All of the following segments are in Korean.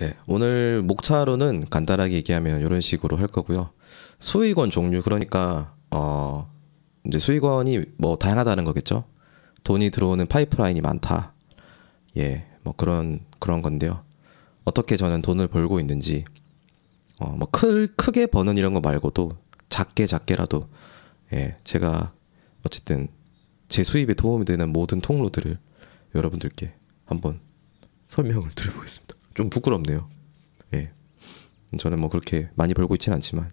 네, 오늘 목차로는 간단하게 얘기하면 이런 식으로 할 거고요. 수익원 종류 그러니까 이제 수익원이 뭐 다양하다는 거겠죠. 돈이 들어오는 파이프라인이 많다. 예, 뭐 그런 건데요. 어떻게 저는 돈을 벌고 있는지 뭐 크게 버는 이런 거 말고도 작게라도 제가 어쨌든 제 수입에 도움이 되는 모든 통로들을 여러분들께 한번 설명을 드려보겠습니다. 좀 부끄럽네요. 예. 저는 뭐 그렇게 많이 벌고 있지는 않지만.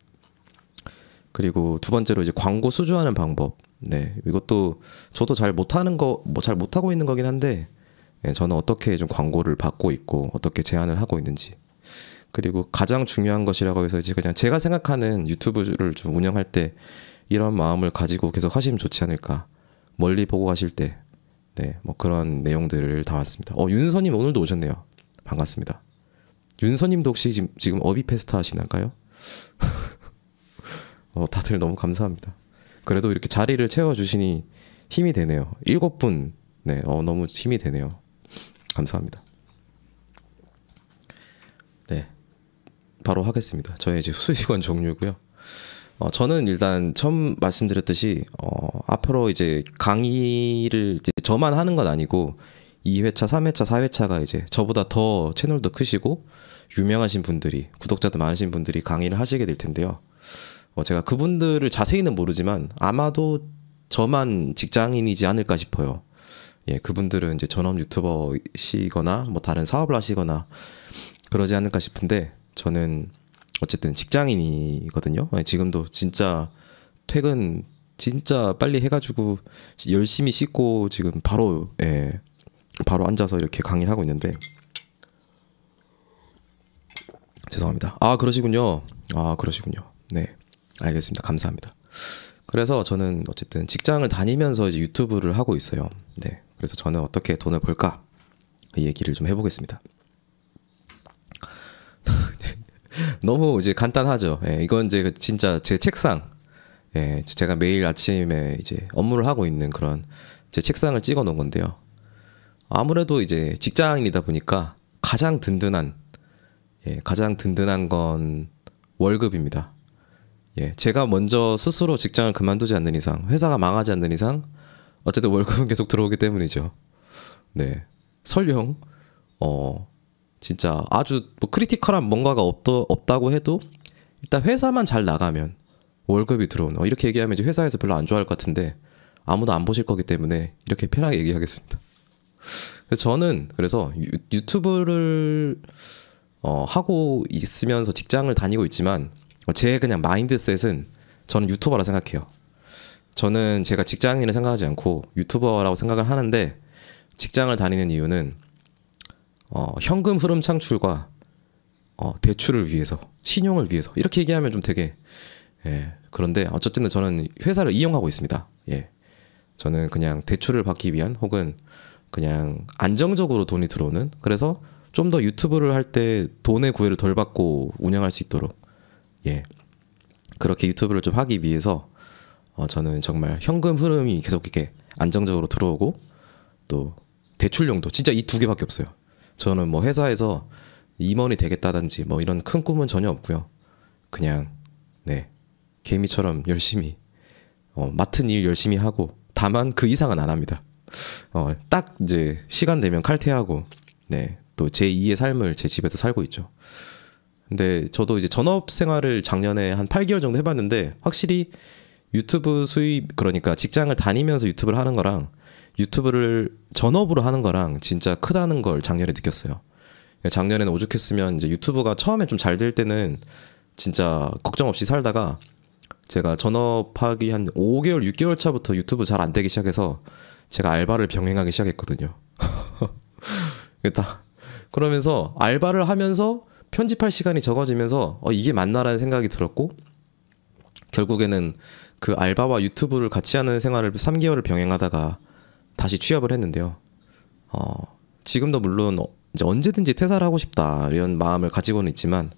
그리고 두 번째로 이제 광고 수주하는 방법. 네. 이것도 저도 잘 못하는 거, 뭐 잘 못하고 있는 거긴 한데, 저는 어떻게 좀 광고를 받고 있고, 어떻게 제안을 하고 있는지. 그리고 가장 중요한 것이라고 해서 이제 그냥 제가 생각하는 유튜브를 좀 운영할 때 이런 마음을 가지고 계속 하시면 좋지 않을까. 멀리 보고 가실 때. 네. 뭐 그런 내용들을 담았습니다. 윤서님 오늘도 오셨네요. 반갑습니다. 윤서님도 혹시 지금 어비페스타 하시나요? 다들 너무 감사합니다. 그래도 이렇게 자리를 채워주시니 힘이 되네요. 7분. 네, 너무 힘이 되네요. 감사합니다. 네, 바로 하겠습니다. 저의 이제 수익원 종류고요. 저는 일단 처음 말씀드렸듯이 앞으로 이제 강의를 이제 저만 하는 건 아니고 2회차, 3회차, 4회차가 이제 저보다 더 채널도 크시고 유명하신 분들이 구독자도 많으신 분들이 강의를 하시게 될 텐데요. 제가 그분들을 자세히는 모르지만 아마도 저만 직장인이지 않을까 싶어요. 예, 그분들은 이제 전업 유튜버시거나 뭐 다른 사업을 하시거나 그러지 않을까 싶은데 저는 어쨌든 직장인이거든요. 지금도 진짜 퇴근 진짜 빨리 해가지고 열심히 씻고 지금 바로 바로 앉아서 이렇게 강의를 하고 있는데 죄송합니다. 그러시군요. 그러시군요. 네, 알겠습니다. 감사합니다. 그래서 저는 어쨌든 직장을 다니면서 이제 유튜브를 하고 있어요. 네, 그래서 저는 어떻게 돈을 벌까 이 얘기를 좀 해보겠습니다. 너무 이제 간단하죠. 이건 이제 진짜 제 책상, 제가 매일 아침에 이제 업무를 하고 있는 그런 제 책상을 찍어 놓은 건데요. 아무래도 이제 직장인이다 보니까 가장 든든한 건 월급입니다. 제가 먼저 스스로 직장을 그만두지 않는 이상, 회사가 망하지 않는 이상 어쨌든 월급은 계속 들어오기 때문이죠. 네, 설령 진짜 아주 뭐 크리티컬한 뭔가가 없다고 해도 일단 회사만 잘 나가면 월급이 들어오는 이렇게 얘기하면 이제 회사에서 별로 안 좋아할 것 같은데 아무도 안 보실 거기 때문에 이렇게 편하게 얘기하겠습니다. 그래서 저는 유튜브를 하고 있으면서 직장을 다니고 있지만 제 그냥 마인드셋은 저는 유튜버라 생각해요. 저는 제가 직장인을 생각하지 않고 유튜버라고 생각을 하는데 직장을 다니는 이유는 현금 흐름 창출과 대출을 위해서, 신용을 위해서 이렇게 얘기하면 좀 되게 그런데 어쨌든 저는 회사를 이용하고 있습니다. 저는 그냥 대출을 받기 위한 혹은 그냥 안정적으로 돈이 들어오는 그래서 좀 더 유튜브를 할 때 돈의 구애를 덜 받고 운영할 수 있도록 그렇게 유튜브를 좀 하기 위해서 저는 정말 현금 흐름이 계속 이렇게 안정적으로 들어오고 또 대출용도 진짜 이 두 개밖에 없어요. 저는 뭐 회사에서 임원이 되겠다든지 뭐 이런 큰 꿈은 전혀 없고요. 그냥 개미처럼 열심히 맡은 일 열심히 하고 다만 그 이상은 안 합니다. 딱 이제 시간 되면 칼퇴하고 또 제2의 삶을 제 집에서 살고 있죠. 근데 저도 이제 전업 생활을 작년에 한 8개월 정도 해봤는데 확실히 유튜브 수입 그러니까 직장을 다니면서 유튜브를 하는 거랑 유튜브를 전업으로 하는 거랑 진짜 크다는 걸 작년에 느꼈어요. 작년에는 오죽했으면 이제 유튜브가 처음에 좀 잘 될 때는 진짜 걱정 없이 살다가 제가 전업하기 한 5개월, 6개월 차부터 유튜브 잘 안 되기 시작해서 제가 알바를 병행하기 시작했거든요. 그러면서 알바를 하면서 편집할 시간이 적어지면서 이게 맞나라는 생각이 들었고 결국에는 그 알바와 유튜브를 같이 하는 생활을 3개월을 병행하다가 다시 취업을 했는데요. 지금도 물론 이제 언제든지 퇴사를 하고 싶다 이런 마음을 가지고는 있지만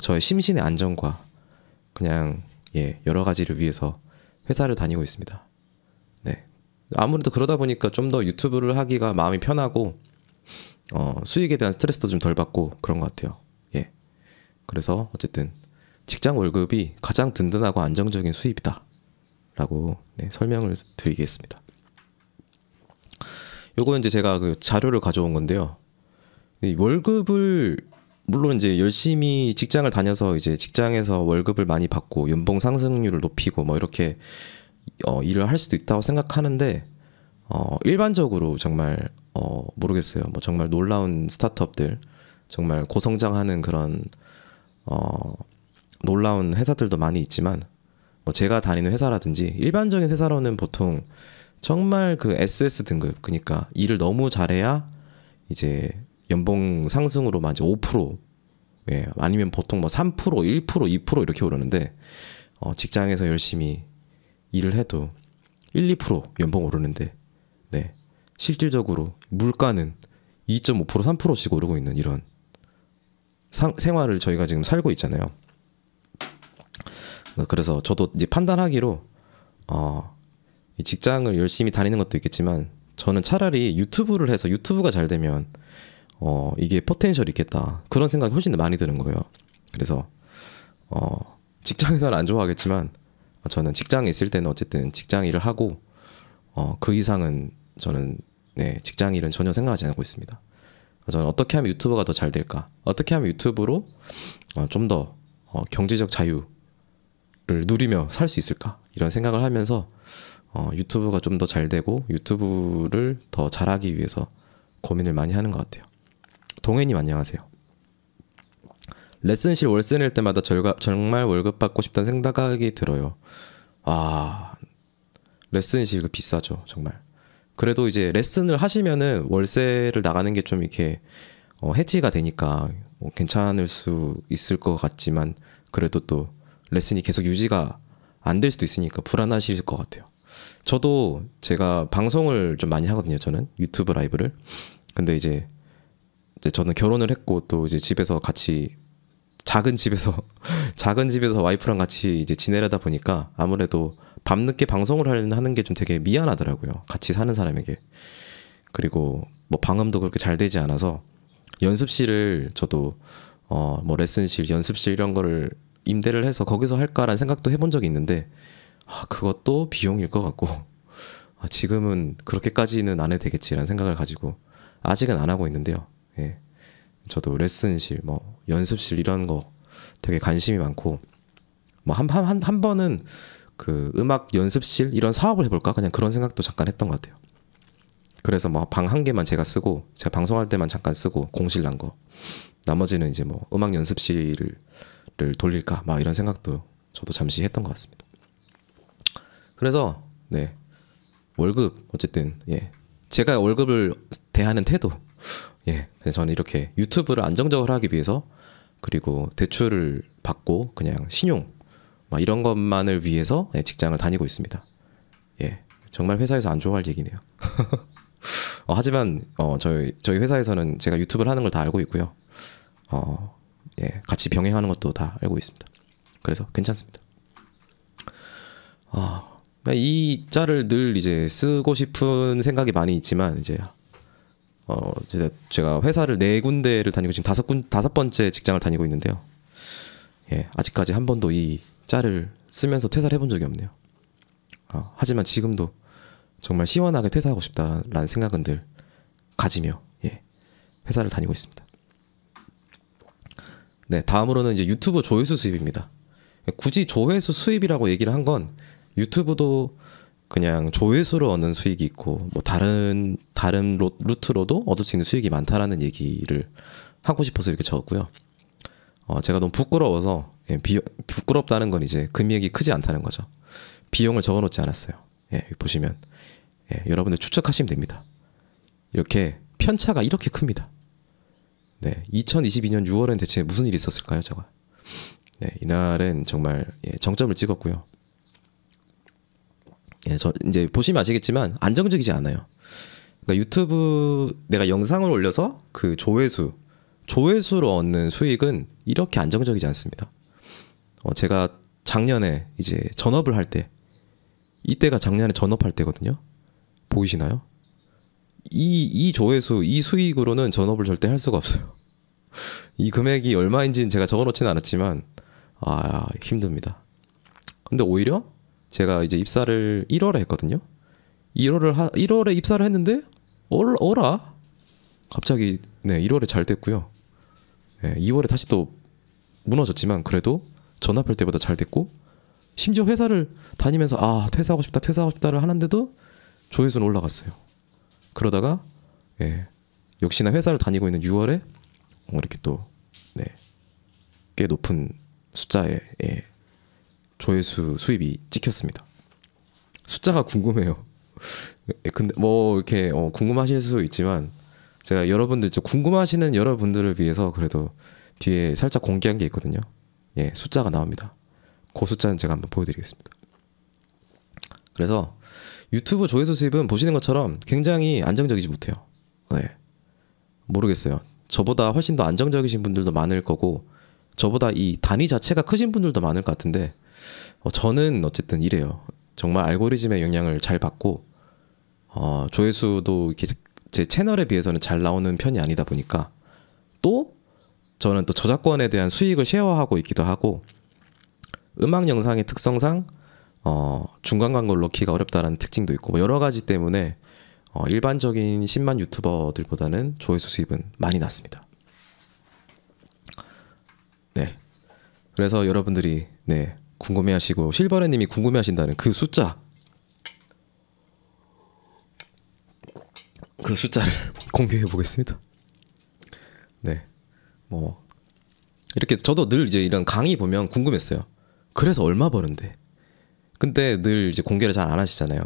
저의 심신의 안정과 그냥 여러 가지를 위해서 회사를 다니고 있습니다. 네, 아무래도 그러다 보니까 좀 더 유튜브를 하기가 마음이 편하고 수익에 대한 스트레스도 좀 덜 받고 그런 것 같아요. 예. 그래서 어쨌든 직장 월급이 가장 든든하고 안정적인 수입이다라고 네, 설명을 드리겠습니다. 요거 이제 제가 그 자료를 가져온 건데요. 이 월급을 물론 이제 열심히 직장을 다녀서 이제 직장에서 월급을 많이 받고 연봉 상승률을 높이고 뭐 이렇게 일을 할 수도 있다고 생각하는데 일반적으로 정말 모르겠어요. 뭐 정말 놀라운 스타트업들, 정말 고성장하는 그런 놀라운 회사들도 많이 있지만 뭐 제가 다니는 회사라든지 일반적인 회사로는 보통 정말 그 SS 등급, 그러니까 일을 너무 잘해야 이제 연봉 상승으로만 이제 5%, 예, 아니면 보통 뭐 3%, 1%, 2% 이렇게 오르는데 직장에서 열심히 일을 해도 1, 2% 연봉 오르는데 네, 실질적으로 물가는 2.5%, 3%씩 오르고 있는 이런 생활을 저희가 지금 살고 있잖아요. 그래서 저도 이제 판단하기로 이 직장을 열심히 다니는 것도 있겠지만 저는 차라리 유튜브를 해서 유튜브가 잘 되면 이게 포텐셜이 있겠다 그런 생각이 훨씬 더 많이 드는 거예요. 그래서 직장에서는 안 좋아하겠지만 저는 직장에 있을 때는 어쨌든 직장 일을 하고 그 이상은 저는 네, 직장 일은 전혀 생각하지 않고 있습니다. 저는 어떻게 하면 유튜버가 더 잘 될까, 어떻게 하면 유튜브로 좀 더 경제적 자유를 누리며 살 수 있을까, 이런 생각을 하면서 유튜브가 좀 더 잘 되고 유튜브를 더 잘하기 위해서 고민을 많이 하는 것 같아요. 동해님 안녕하세요. 레슨실 월세 낼 때마다 정말 월급 받고 싶다는 생각이 들어요. 레슨실 그 비싸죠 정말. 그래도 이제 레슨을 하시면은 월세를 나가는 게 좀 이렇게 해지가 되니까 괜찮을 수 있을 것 같지만 그래도 또 레슨이 계속 유지가 안 될 수도 있으니까 불안하실 것 같아요. 저도 제가 방송을 좀 많이 하거든요. 저는 유튜브 라이브를. 근데 이제 저는 결혼을 했고 또 이제 집에서 같이 작은 집에서 와이프랑 같이 이제 지내려다 보니까 아무래도 밤늦게 방송을 하는 게 좀 되게 미안하더라고요. 같이 사는 사람에게. 그리고 뭐 방음도 그렇게 잘 되지 않아서 연습실을 저도 뭐 레슨실, 연습실 이런 거를 임대를 해서 거기서 할까라는 생각도 해본 적이 있는데 그것도 비용일 것 같고 지금은 그렇게까지는 안 해도 되겠지라는 생각을 가지고 아직은 안 하고 있는데요. 예. 저도 레슨실, 뭐 연습실 이런 거 되게 관심이 많고 뭐 한 번은 그 음악 연습실 이런 사업을 해볼까 그냥 그런 생각도 잠깐 했던 것 같아요. 그래서 뭐 방 한 개만 제가 쓰고 제가 방송할 때만 잠깐 쓰고 공실 난 거, 나머지는 이제 뭐 음악 연습실을 돌릴까 막 이런 생각도 저도 잠시 했던 것 같습니다. 그래서 네, 월급 어쨌든 예, 제가 월급을 대하는 태도, 예, 저는 이렇게 유튜브를 안정적으로 하기 위해서 그리고 대출을 받고 그냥 신용 막 이런 것만을 위해서 예, 직장을 다니고 있습니다. 예, 정말 회사에서 안 좋아할 얘기네요. 하지만 저희 회사에서는 제가 유튜브를 하는 걸 다 알고 있고요. 예, 같이 병행하는 것도 다 알고 있습니다. 그래서 괜찮습니다. 이 짤을 늘 이제 쓰고 싶은 생각이 많이 있지만 이제 제가 회사를 4군데를 다니고 지금 5번째 직장을 다니고 있는데요. 예, 아직까지 한 번도 이 짤을 쓰면서 퇴사를 해본 적이 없네요. 하지만 지금도 정말 시원하게 퇴사하고 싶다라는 생각은 늘 가지며 예, 회사를 다니고 있습니다. 네, 다음으로는 이제 유튜브 조회수 수입입니다. 굳이 조회수 수입이라고 얘기를 한 건 유튜브도 그냥 조회수로 얻는 수익이 있고 뭐 다른 루트로도 얻을 수 있는 수익이 많다라는 얘기를 하고 싶어서 이렇게 적었고요. 제가 너무 부끄러워서 부끄럽다는 건 이제 금액이 크지 않다는 거죠. 비용을 적어놓지 않았어요. 예, 보시면 예, 여러분들 추측하시면 됩니다. 이렇게 편차가 이렇게 큽니다. 네, 2022년 6월엔 대체 무슨 일이 있었을까요, 제가? 네, 이날은 정말 예, 정점을 찍었고요. 예, 저 이제 보시면 아시겠지만 안정적이지 않아요. 그러니까 유튜브 내가 영상을 올려서 그 조회수로 얻는 수익은 이렇게 안정적이지 않습니다. 제가 작년에 이제 전업을 할 때, 이때가 작년에 전업할 때거든요. 보이시나요? 이 조회수, 이 수익으로는 전업을 절대 할 수가 없어요. 이 금액이 얼마인지는 제가 적어놓지는 않았지만 힘듭니다. 근데 오히려 제가 이제 입사를 1월에 했거든요. 1월에 입사를 했는데 어라 갑자기 1월에 잘 됐고요. 2월에 다시 또 무너졌지만 그래도 전업할 때보다 잘 됐고, 심지어 회사를 다니면서 퇴사하고 싶다를 하는데도 조회수는 올라갔어요. 그러다가 역시나 회사를 다니고 있는 6월에 이렇게 또 꽤 높은 숫자의 조회수 수입이 찍혔습니다. 숫자가 궁금해요. 근데 뭐 이렇게 궁금하실 수 있지만 제가 여러분들 궁금하시는 여러분들을 위해서 그래도 뒤에 살짝 공개한 게 있거든요. 숫자가 나옵니다. 그 숫자는 제가 한번 보여드리겠습니다. 그래서 유튜브 조회수 수입은 보시는 것처럼 굉장히 안정적이지 못해요. 모르겠어요. 저보다 훨씬 더 안정적이신 분들도 많을 거고 저보다 이 단위 자체가 크신 분들도 많을 것 같은데 저는 어쨌든 이래요. 정말 알고리즘의 영향을 잘 받고 조회수도 이렇게 제 채널에 비해서는 잘 나오는 편이 아니다 보니까, 또 저는 또 저작권에 대한 수익을 쉐어하고 있기도 하고, 음악 영상의 특성상 중간 광고를 넣기가 어렵다는 특징도 있고, 여러 가지 때문에 일반적인 10만 유튜버들보다는 조회수 수입은 많이 낮습니다. 그래서 여러분들이 궁금해하시고 실버레님이 궁금해하신다는 그 숫자를 공개해 보겠습니다. 뭐 이렇게 저도 늘 이제 이런 강의 보면 궁금했어요. 그래서 얼마 버는데? 근데 늘 이제 공개를 잘 안 하시잖아요.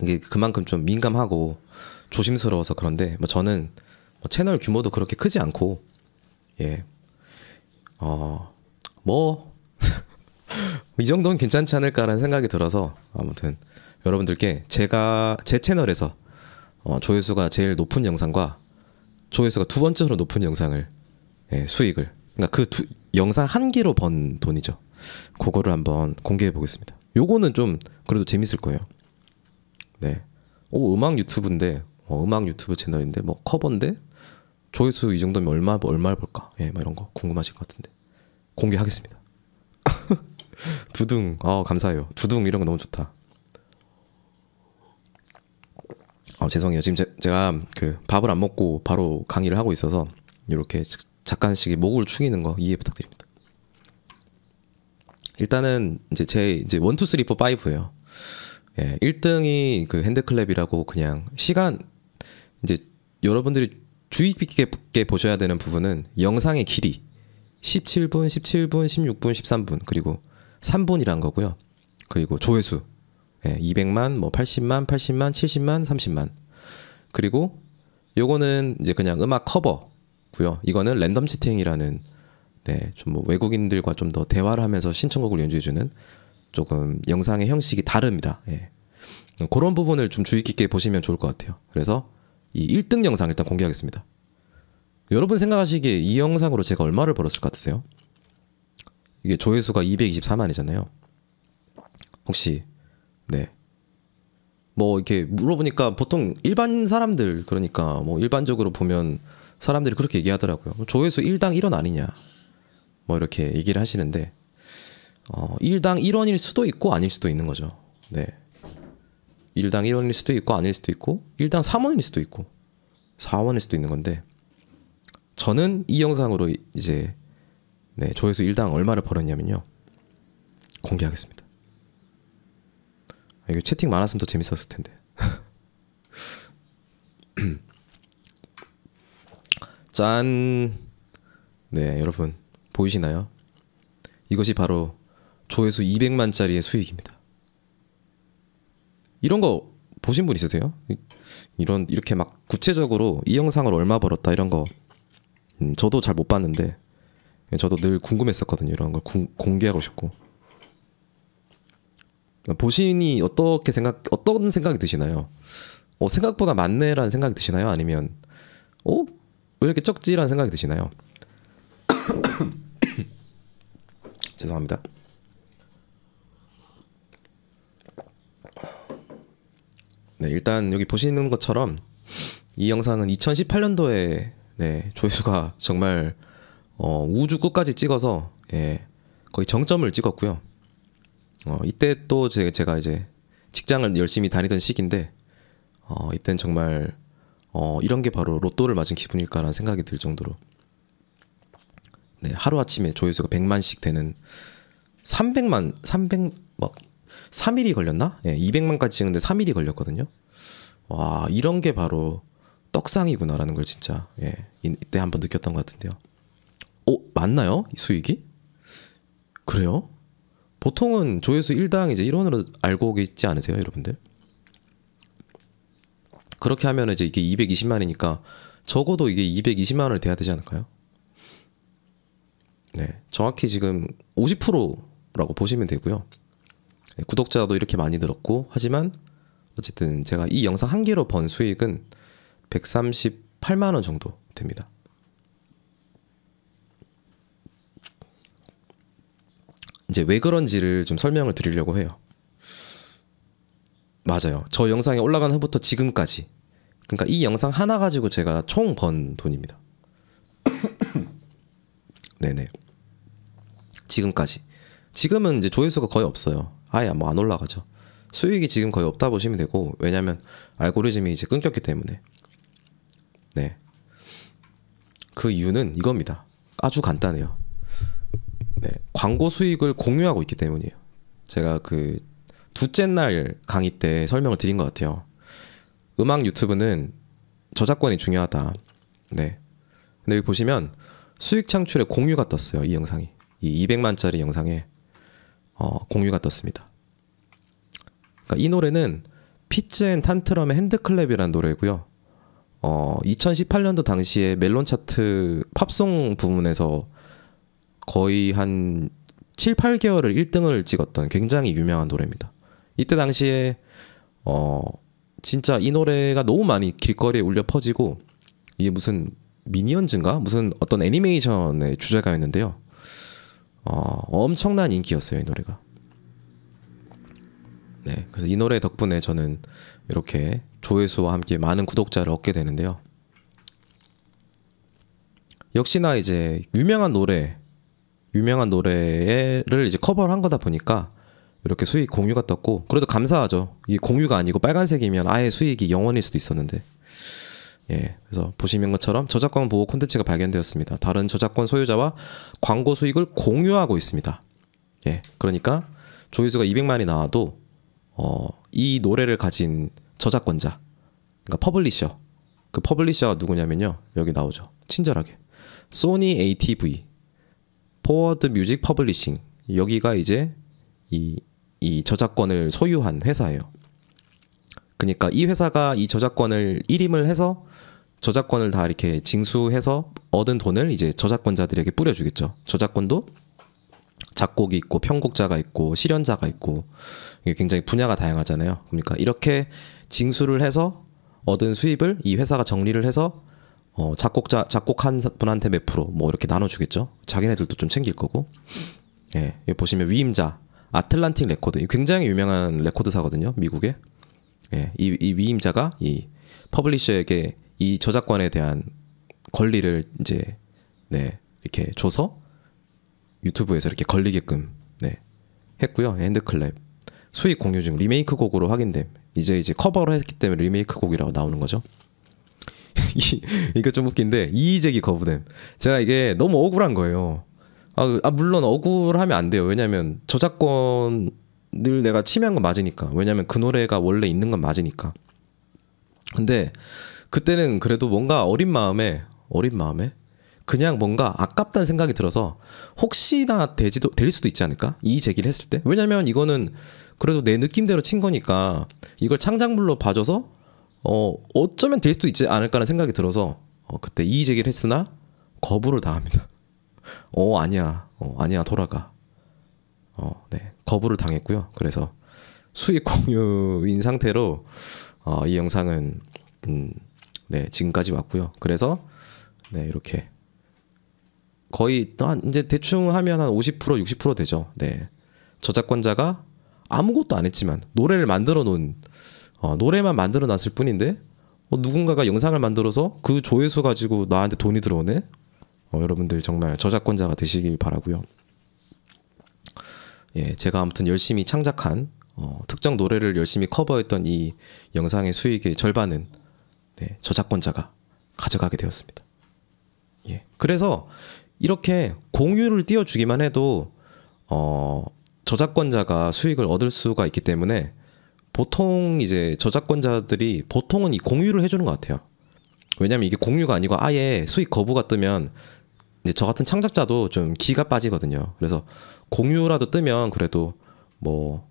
이게 그만큼 좀 민감하고 조심스러워서 그런데 저는 채널 규모도 그렇게 크지 않고 이 정도는 괜찮지 않을까라는 생각이 들어서, 아무튼 여러분들께 제 채널에서 조회수가 제일 높은 영상과 조회수가 두 번째로 높은 영상을 수익을, 그러니까 그 영상 한 개로 번 돈이죠. 그거를 한번 공개해 보겠습니다. 요거는 좀 그래도 재밌을 거예요. 음악 유튜브인데 음악 유튜브 채널인데 커버인데 조회수 이 정도면 얼마를 볼까? 이런 거 궁금하실 것 같은데 공개하겠습니다. 두둥 감사해요. 두둥 이런 거 너무 좋다. 죄송해요. 지금 제가 그 밥을 안 먹고 바로 강의를 하고 있어서 이렇게 잠깐씩 목을 축이는 거 이해 부탁드립니다. 일단은 이제 제 1, 2, 3, 4, 5예요. 1등이 그 핸드클랩이라고, 그냥 시간, 이제 여러분들이 주의 깊게 보셔야 되는 부분은 영상의 길이 17분, 16분, 13분, 그리고 3분이란 거고요. 그리고 조회수 200만, 80만, 70만, 30만. 그리고 요거는 이제 그냥 음악 커버고요. 이거는 랜덤 채팅이라는 좀 외국인들과 좀 더 대화를 하면서 신청곡을 연주해주는 조금 영상의 형식이 다릅니다. 그런 부분을 좀 주의 깊게 보시면 좋을 것 같아요. 그래서 이 1등 영상 일단 공개하겠습니다. 여러분 생각하시기에 이 영상으로 제가 얼마를 벌었을 것 같으세요? 이게 조회수가 224만이잖아요. 혹시 이렇게 물어보니까 보통 일반 사람들, 그러니까 일반적으로 보면 사람들이 그렇게 얘기하더라고요. 조회수 1당 1원 아니냐, 이렇게 얘기를 하시는데 1당 1원일 수도 있고 아닐 수도 있는 거죠. 1당 1원일 수도 있고 아닐 수도 있고 1당 3원일 수도 있고 4원일 수도 있는 건데, 저는 이 영상으로 이제 조회수 1당 얼마를 벌었냐면요, 공개하겠습니다. 이거 채팅 많았으면 더 재밌었을 텐데. 짠. 여러분 보이시나요? 이것이 바로 조회수 200만짜리의 수익입니다. 이런 거 보신 분 있으세요? 이렇게 막 구체적으로 이 영상을 얼마 벌었다 이런 거 저도 잘 못 봤는데 저도 늘 궁금했었거든요. 이런 걸 공개하고 싶고. 보시니 어떤 생각이 드시나요? 생각보다 많네라는 생각이 드시나요? 아니면 왜 이렇게 적지라는 생각이 드시나요? 죄송합니다. 네, 일단 여기 보시는 것처럼 이 영상은 2018년도에 네, 조회수가 정말 우주 끝까지 찍어서 예, 거의 정점을 찍었고요. 이때 또 제가 이제 직장을 열심히 다니던 시기인데 이때는 정말 이런 게 바로 로또를 맞은 기분일까라는 생각이 들 정도로 네, 하루아침에 조회수가 100만씩 되는 300막 3일이 걸렸나? 예, 200만까지 찍는데 3일이 걸렸거든요. 와, 이런 게 바로 떡상이구나라는 걸 진짜 예, 이때 한번 느꼈던 것 같은데요. 맞나요? 이 수익이? 그래요? 보통은 조회수 1당 이제 1원으로 알고 있지 않으세요, 여러분들? 그렇게 하면 이제 이게 220만이니까 적어도 이게 220만 원을 돼야 되지 않을까요? 네, 정확히 지금 50%라고 보시면 되고요. 네, 구독자도 이렇게 많이 늘었고 하지만 어쨌든 제가 이 영상 한 개로 번 수익은 138만 원 정도 됩니다. 이제 왜 그런지를 좀 설명을 드리려고 해요. 맞아요. 저 영상이 올라간 후부터 지금까지. 그러니까 이 영상 하나 가지고 제가 총 번 돈입니다. 네네. 지금까지. 지금은 이제 조회수가 거의 없어요. 아예 뭐 안 올라가죠. 수익이 지금 거의 없다 보시면 되고, 왜냐면 알고리즘이 이제 끊겼기 때문에. 네. 그 이유는 이겁니다. 아주 간단해요. 네. 광고 수익을 공유하고 있기 때문이에요. 제가 그 둘째 날 강의 때 설명을 드린 것 같아요. 음악 유튜브는 저작권이 중요하다. 네. 근데 여기 보시면 수익 창출에 공유가 떴어요. 이 영상이. 이 200만짜리 영상에 공유가 떴습니다. 그러니까 이 노래는 피츠 앤 탄트럼의 핸드클랩이라는 노래고요. 2018년도 당시에 멜론 차트 팝송 부문에서 거의 한 7, 8개월을 1등을 찍었던 굉장히 유명한 노래입니다. 이때 당시에 진짜 이 노래가 너무 많이 길거리에 울려 퍼지고 이게 무슨 미니언즈인가? 무슨 어떤 애니메이션의 주제가였는데요. 엄청난 인기였어요, 이 노래가. 네, 그래서 이 노래 덕분에 저는 이렇게 조회수와 함께 많은 구독자를 얻게 되는데요. 역시나 이제 유명한 노래를 이제 커버를 한 거다 보니까 이렇게 수익 공유가 떴고, 그래도 감사하죠. 이게 공유가 아니고 빨간색이면 아예 수익이 0원일 수도 있었는데. 예, 그래서 보시는 것처럼 저작권 보호 콘텐츠가 발견되었습니다. 다른 저작권 소유자와 광고 수익을 공유하고 있습니다. 예, 그러니까 조회수가 200만이 나와도 이 노래를 가진 저작권자, 그러니까 퍼블리셔, 그 퍼블리셔가 누구냐면요, 여기 나오죠. 친절하게 소니 ATV, 포워드 뮤직 퍼블리싱, 여기가 이제 이 저작권을 소유한 회사예요. 그러니까 이 회사가 이 저작권을 일임을 해서 저작권을 다 이렇게 징수해서 얻은 돈을 이제 저작권자들에게 뿌려주겠죠. 저작권도 작곡이 있고 편곡자가 있고 실현자가 있고 이게 굉장히 분야가 다양하잖아요. 그러니까 이렇게 징수를 해서 얻은 수입을 이 회사가 정리를 해서 작곡한 분한테 몇 프로 뭐 이렇게 나눠주겠죠. 자기네들도 좀 챙길 거고. 예, 여기 보시면 위임자 아틀란틱 레코드, 굉장히 유명한 레코드사거든요, 미국에. 예, 이 위임자가 이 퍼블리셔에게 이 저작권에 대한 권리를 이제 네, 이렇게 줘서 유튜브에서 이렇게 걸리게끔 네, 했고요. 핸드클랩 수익 공유 중 리메이크 곡으로 확인됨. 이제 커버를 했기 때문에 리메이크 곡이라고 나오는 거죠. 이거 좀 웃긴데 이의제기 거부됨. 제가 이게 너무 억울한 거예요. 물론 억울하면 안 돼요. 왜냐면 저작권을 내가 침해한 건 맞으니까. 왜냐면 그 노래가 원래 있는 건 맞으니까. 근데 그때는 그래도 뭔가 어린 마음에 그냥 뭔가 아깝다는 생각이 들어서 혹시나 될 수도 있지 않을까? 이의 제기를 했을 때. 왜냐면 이거는 그래도 내 느낌대로 친 거니까 이걸 창작물로 봐줘서 어쩌면 될 수도 있지 않을까라는 생각이 들어서 그때 이의 제기를 했으나 거부를 당합니다. 아니야 돌아가. 네, 거부를 당했고요. 그래서 수익 공유인 상태로 이 영상은 네, 지금까지 왔고요. 그래서 네, 이렇게 거의 이제 대충 하면 한 50% 60% 되죠. 네, 저작권자가 아무것도 안 했지만 노래를 만들어 놓은 노래만 만들어 놨을 뿐인데 누군가가 영상을 만들어서 그 조회수 가지고 나한테 돈이 들어오네. 여러분들 정말 저작권자가 되시길 바라고요. 예, 제가 아무튼 열심히 창작한 특정 노래를 열심히 커버했던 이 영상의 수익의 절반은 네, 저작권자가 가져가게 되었습니다. 예, 그래서 이렇게 공유를 띄워주기만 해도 저작권자가 수익을 얻을 수가 있기 때문에 보통 이제 저작권자들이 보통은 이 공유를 해주는 것 같아요. 왜냐면 이게 공유가 아니고 아예 수익 거부가 뜨면 이제 저 같은 창작자도 좀 기가 빠지거든요. 그래서 공유라도 뜨면 그래도 뭐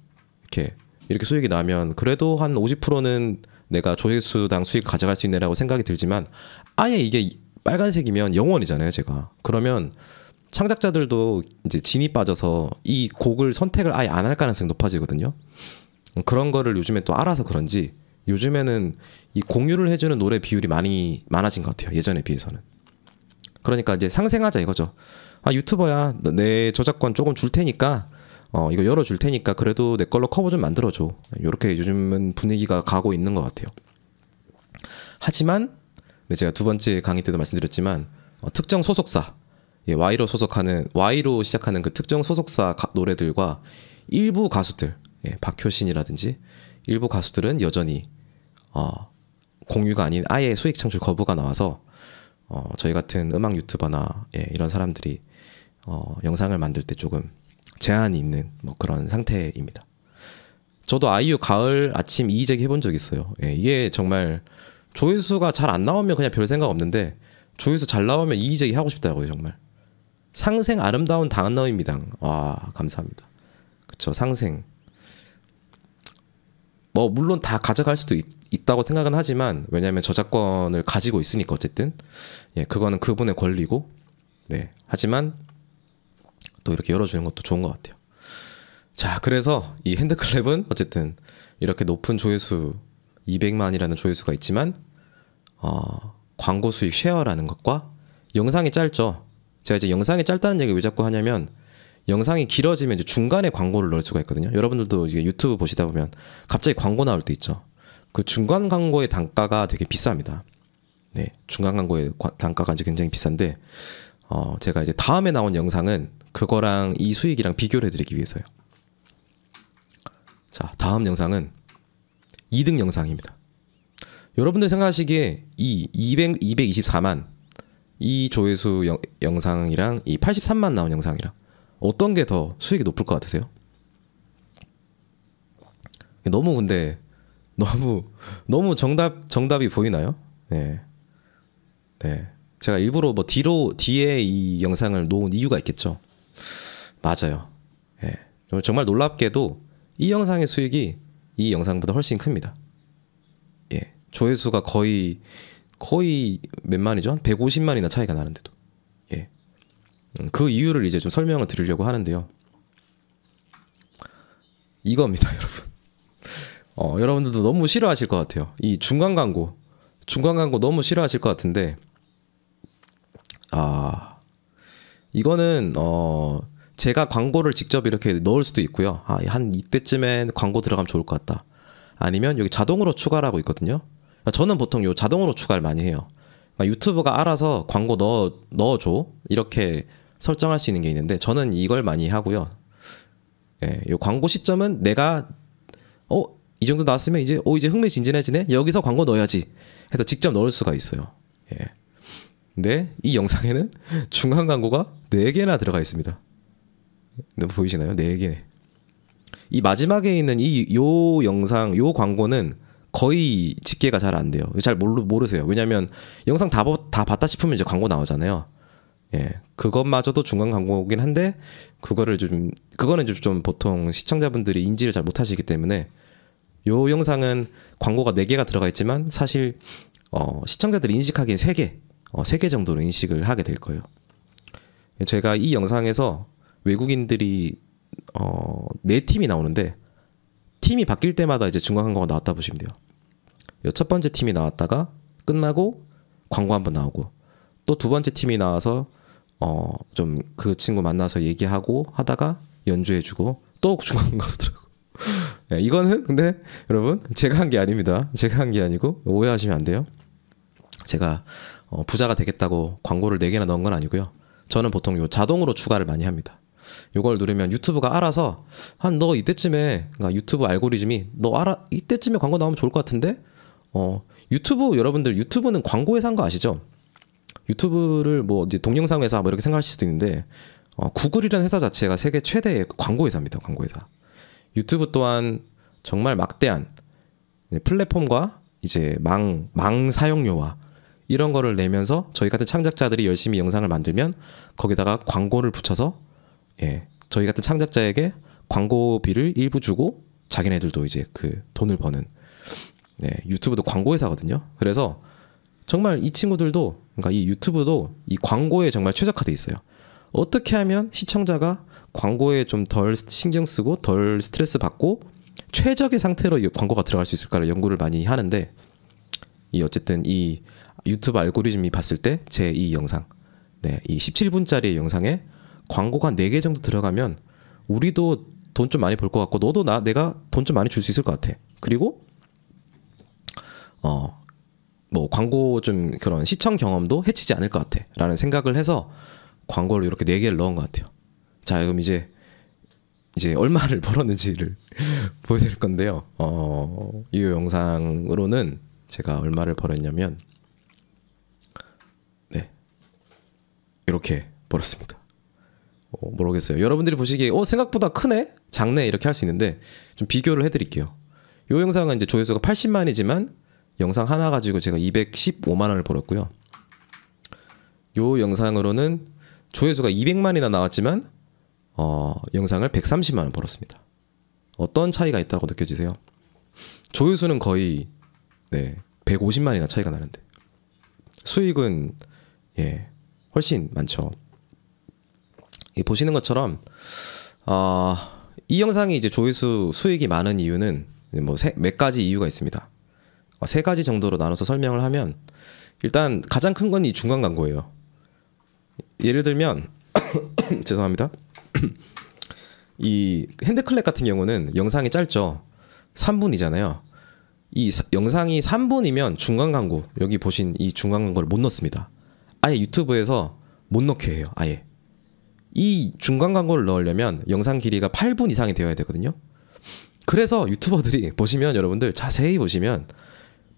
이렇게 수익이 나면 그래도 한 50%는 내가 조회수당 수익 가져갈 수 있네라고 생각이 들지만 아예 이게 빨간색이면 0원이잖아요, 제가. 그러면 창작자들도 이제 진이 빠져서 이 곡을 선택을 아예 안 할 가능성이 높아지거든요. 그런 거를 요즘에 또 알아서 그런지 요즘에는 이 공유를 해주는 노래 비율이 많아진 것 같아요, 예전에 비해서는. 그러니까 이제 상생하자 이거죠. 유튜버야, 내 저작권 조금 줄 테니까 이거 열어줄 테니까 그래도 내 걸로 커버 좀 만들어줘. 이렇게 요즘은 분위기가 가고 있는 것 같아요. 하지만 네, 제가 두 번째 강의 때도 말씀드렸지만 특정 소속사, 예, Y로 시작하는 그 특정 소속사 노래들과 일부 가수들, 예, 박효신이라든지 일부 가수들은 여전히 공유가 아닌 아예 수익 창출 거부가 나와서 저희 같은 음악 유튜버나 예, 이런 사람들이 영상을 만들 때 조금 제한이 있는 뭐 그런 상태입니다. 저도 아이유 가을 아침 이의제기 해본 적 있어요. 예, 이게 정말 조회수가 잘 안 나오면 그냥 별 생각 없는데 조회수 잘 나오면 이의제기 하고 싶더라고요. 정말 상생 아름다운 당너입니다. 와, 감사합니다. 그쵸, 상생 뭐 물론 다 가져갈 수도 있다고 생각은 하지만 왜냐하면 저작권을 가지고 있으니까 어쨌든 예, 그거는 그분의 권리고 네, 하지만 또 이렇게 열어주는 것도 좋은 것 같아요. 자, 그래서 이 핸드클랩은 어쨌든 이렇게 높은 조회수 200만이라는 조회수가 있지만 광고 수익 쉐어라는 것과 영상이 짧죠. 제가 이제 영상이 짧다는 얘기를 왜 자꾸 하냐면 영상이 길어지면 이제 중간에 광고를 넣을 수가 있거든요. 여러분들도 이게 유튜브 보시다 보면 갑자기 광고 나올 때 있죠. 그 중간 광고의 단가가 되게 비쌉니다. 네, 중간 광고의 단가가 이제 굉장히 비싼데 제가 이제 다음에 나온 영상은 그거랑 이 수익이랑 비교를 해드리기 위해서요. 자, 다음 영상은 2등 영상입니다. 여러분들 생각하시기에 이 224만 이 조회수 영상이랑 이 83만 나온 영상이랑 어떤 게 더 수익이 높을 것 같으세요? 너무 근데 너무 정답이 보이나요? 네. 네. 제가 일부러 뭐 뒤에 이 영상을 놓은 이유가 있겠죠. 맞아요. 예. 정말 놀랍게도 이 영상의 수익이 이 영상보다 훨씬 큽니다. 예. 조회수가 거의 몇 만이죠? 한 150만이나 차이가 나는데도. 예. 그 이유를 이제 좀 설명을 드리려고 하는데요. 이겁니다, 여러분. 여러분들도 너무 싫어하실 것 같아요. 이 중간 광고 너무 싫어하실 것 같은데 이거는 제가 광고를 직접 이렇게 넣을 수도 있고요. 한 이때쯤엔 광고 들어가면 좋을 것 같다. 아니면 여기 자동으로 추가라고 있거든요. 저는 보통 요 자동으로 추가를 많이 해요. 유튜브가 알아서 광고 넣어줘 이렇게 설정할 수 있는 게 있는데 저는 이걸 많이 하고요. 예, 요 광고 시점은 내가 이 정도 나왔으면 이제 흥미진진해지네. 여기서 광고 넣어야지 해서 직접 넣을 수가 있어요. 예. 근데 이 영상에는 중간 광고가 4개나 들어가 있습니다. 보이시나요? 4개. 이 마지막에 있는 요 영상, 요 광고는 거의 집계가 잘 안 돼요. 잘 모르세요. 왜냐면 영상 다 봤다 싶으면 이제 광고 나오잖아요. 예. 그것마저도 중간 광고긴 한데 그거는 좀 보통 시청자분들이 인지를 잘 못하시기 때문에 요 영상은 광고가 4개가 들어가 있지만 사실 시청자들이 인식하기엔 3개 3개 정도로 인식을 하게 될 거예요. 제가 이 영상에서 외국인들이 4팀이 나오는데 팀이 바뀔 때마다 이제 중간 광고가 나왔다 보시면 돼요. 첫 번째 팀이 나왔다가 끝나고 광고 한번 나오고 또 두 번째 팀이 나와서 좀 그 친구 만나서 얘기하고 하다가 연주해주고 또 중간 광고 들어가고 네, 이거는 근데 여러분 제가 한 게 아닙니다. 제가 한 게 아니고 오해하시면 안 돼요. 제가 부자가 되겠다고 광고를 4개나 넣은 건 아니고요. 저는 보통 요 자동으로 추가를 많이 합니다. 요걸 누르면 유튜브가 알아서 한 너 이때쯤에, 그러니까 유튜브 알고리즘이 너 알아 이때쯤에 광고 나오면 좋을 것 같은데 유튜브, 여러분들 유튜브는 광고 회사인 거 아시죠? 유튜브를 뭐 이제 동영상 회사 뭐 이렇게 생각하실 수도 있는데 구글이라는 회사 자체가 세계 최대의 광고 회사입니다. 광고 회사. 유튜브 또한 정말 막대한 플랫폼과 이제 망 사용료와 이런 거를 내면서 저희 같은 창작자들이 열심히 영상을 만들면 거기다가 광고를 붙여서 저희 같은 창작자에게 광고비를 일부 주고 자기네들도 이제 그 돈을 버는 유튜브도 광고 회사거든요. 그래서 정말 이 친구들도, 그러니까 이 유튜브도 이 광고에 정말 최적화돼 있어요. 어떻게 하면 시청자가 광고에 좀 덜 신경 쓰고 덜 스트레스 받고 최적의 상태로 이 광고가 들어갈 수 있을까를 연구를 많이 하는데, 어쨌든 이 유튜브 알고리즘이 봤을 때 제 이 영상, 이 17분짜리 영상에 광고가 4개 정도 들어가면 우리도 돈 좀 많이 벌 것 같고 너도 내가 돈 좀 많이 줄 수 있을 것 같아. 그리고 뭐 광고 좀 그런 시청 경험도 해치지 않을 것 같아 라는 생각을 해서 광고를 이렇게 4개를 넣은 것 같아요. 자, 그럼 이제 얼마를 벌었는지를 보여드릴 건데요. 이 영상으로는 제가 얼마를 벌었냐면 이렇게 벌었습니다. 모르겠어요. 여러분들이 보시기에 생각보다 크네? 작네? 이렇게 할 수 있는데 좀 비교를 해드릴게요. 이 영상은 이제 조회수가 80만이지만 영상 하나 가지고 제가 215만 원을 벌었고요. 이 영상으로는 조회수가 200만이나 나왔지만 영상을 130만 원 벌었습니다. 어떤 차이가 있다고 느껴지세요? 조회수는 거의 150만이나 차이가 나는데 수익은 훨씬 많죠. 보시는 것처럼 이 영상이 이제 조회수 수익이 많은 이유는 뭐 몇 가지 이유가 있습니다. 3가지 정도로 나눠서 설명을 하면, 일단 가장 큰 건 이 중간 광고예요. 예를 들면 죄송합니다. 이 핸드클랩 같은 경우는 영상이 짧죠. 3분이잖아요. 이 영상이 3분이면 중간 광고, 여기 보신 이 중간 광고를 못 넣습니다. 아예 유튜브에서 못 넣게 해요. 아예. 이 중간 광고를 넣으려면 영상 길이가 8분 이상이 되어야 되거든요. 그래서 유튜버들이 보시면, 여러분들 자세히 보시면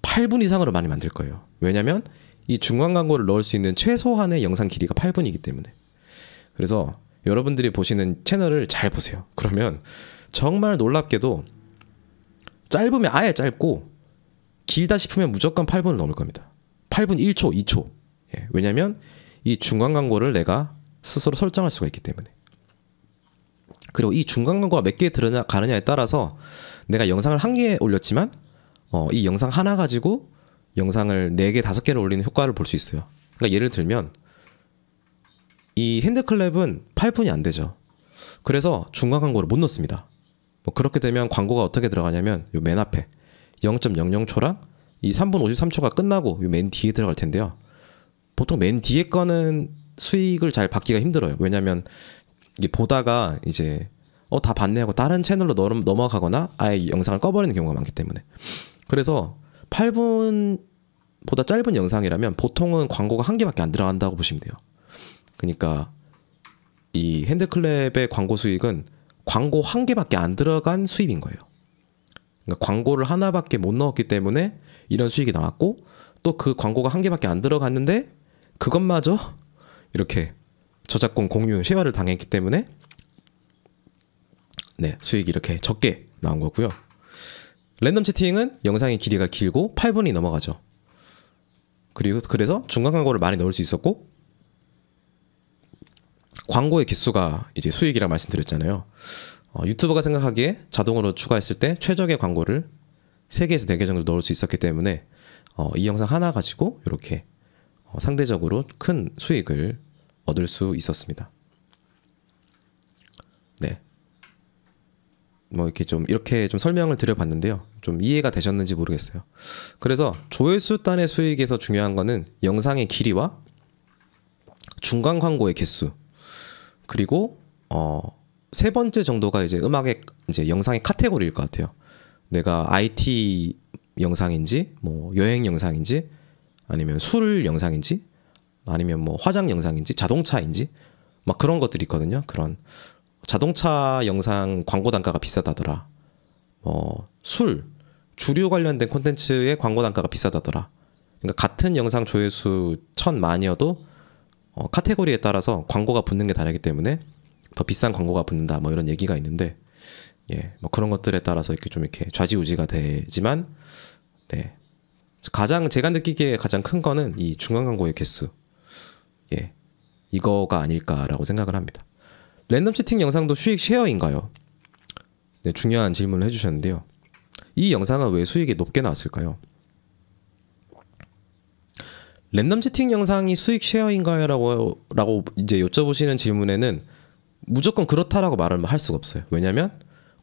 8분 이상으로 많이 만들 거예요. 왜냐면 이 중간 광고를 넣을 수 있는 최소한의 영상 길이가 8분이기 때문에. 그래서 여러분들이 보시는 채널을 잘 보세요. 그러면 정말 놀랍게도 짧으면 아예 짧고 길다 싶으면 무조건 8분을 넘을 겁니다. 8분 1초, 2초. 왜냐면 이 중간 광고를 내가 스스로 설정할 수가 있기 때문에. 그리고 이 중간 광고가 몇 개 들어가느냐에 따라서 내가 영상을 1개 올렸지만 이 영상 하나 가지고 영상을 4개, 5개를 올리는 효과를 볼 수 있어요. 그러니까 예를 들면 이 핸드클랩은 8분이 안 되죠. 그래서 중간 광고를 못 넣습니다. 그렇게 되면 광고가 어떻게 들어가냐면 요 맨 앞에 0.00초랑 이 3분 53초가 끝나고 요 맨 뒤에 들어갈 텐데요. 보통 맨 뒤에 거는 수익을 잘 받기가 힘들어요. 왜냐면 이게 보다가 이제 다 봤네 하고 다른 채널로 넘어가거나 아예 영상을 꺼버리는 경우가 많기 때문에. 그래서 8분보다 짧은 영상이라면 보통은 광고가 1개밖에 안 들어간다고 보시면 돼요. 그러니까 이 핸드클랩의 광고 수익은 광고 1개밖에 안 들어간 수입인 거예요. 그러니까 광고를 하나밖에 못 넣었기 때문에 이런 수익이 나왔고, 또 그 광고가 1개밖에 안 들어갔는데 그것마저 이렇게 저작권 공유 쉐어를 당했기 때문에 수익이 이렇게 적게 나온 거고요. 랜덤 채팅은 영상의 길이가 길고 8분이 넘어가죠. 그래서 중간 광고를 많이 넣을 수 있었고, 광고의 개수가 이제 수익이라 말씀드렸잖아요. 유튜버가 생각하기에 자동으로 추가했을 때 최적의 광고를 3개에서 4개 정도 넣을 수 있었기 때문에 이 영상 하나 가지고 이렇게 상대적으로 큰 수익을 얻을 수 있었습니다. 뭐 이렇게 좀 설명을 드려봤는데요. 좀 이해가 되셨는지 모르겠어요. 그래서 조회수 단의 수익에서 중요한 거는 영상의 길이와 중간 광고의 개수, 그리고 3번째 정도가 이제 음악의 이제 영상의 카테고리일 것 같아요. 내가 IT 영상인지 뭐 여행 영상인지 아니면 술 영상인지 아니면 뭐 화장 영상인지 자동차인지 막 그런 것들이 있거든요. 그런 자동차 영상 광고 단가가 비싸다더라. 술 주류 관련된 콘텐츠의 광고 단가가 비싸다더라. 그러니까 같은 영상 조회수 1000만이어도 카테고리에 따라서 광고가 붙는 게 다르기 때문에 더 비싼 광고가 붙는다. 뭐 이런 얘기가 있는데, 예, 뭐 그런 것들에 따라서 이렇게 좀 이렇게 좌지우지가 되지만, 네, 가장 제가 느끼기에 가장 큰 거는 이 중간 광고의 개수, 예, 이거가 아닐까라고 생각을 합니다. 랜덤 채팅 영상도 수익 쉐어인가요? 네, 중요한 질문을 해주셨는데요. 이 영상은 왜 수익이 높게 나왔을까요? 랜덤 채팅 영상이 수익 쉐어인가요? 라고 이제 여쭤보시는 질문에는 무조건 그렇다라고 말을 할 수가 없어요. 왜냐하면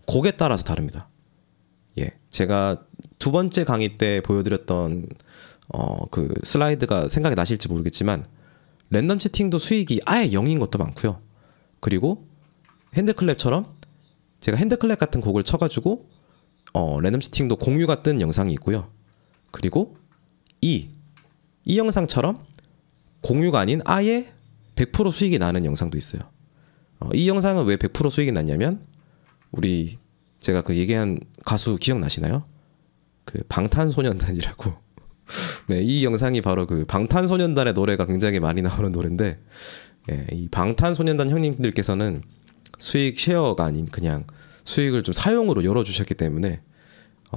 곡에 따라서 다릅니다. 예, 제가 두 번째 강의 때 보여드렸던 그 슬라이드가 생각이 나실지 모르겠지만 랜덤 채팅도 수익이 아예 0인 것도 많고요. 그리고 핸드클랩처럼 제가 핸드클랩 같은 곡을 쳐가지고 랜덤 채팅도 공유가 뜬 영상이 있고요. 그리고 이 영상처럼 공유가 아닌 아예 100% 수익이 나는 영상도 있어요. 이 영상은 왜 100% 수익이 났냐면 우리 제가 그 얘기한 가수 기억나시나요? 그 방탄소년단이라고. 네, 이 영상이 바로 그 방탄소년단의 노래가 굉장히 많이 나오는 노래인데, 예, 이 방탄소년단 형님들께서는 수익 쉐어가 아닌 그냥 수익을 좀 사용으로 열어주셨기 때문에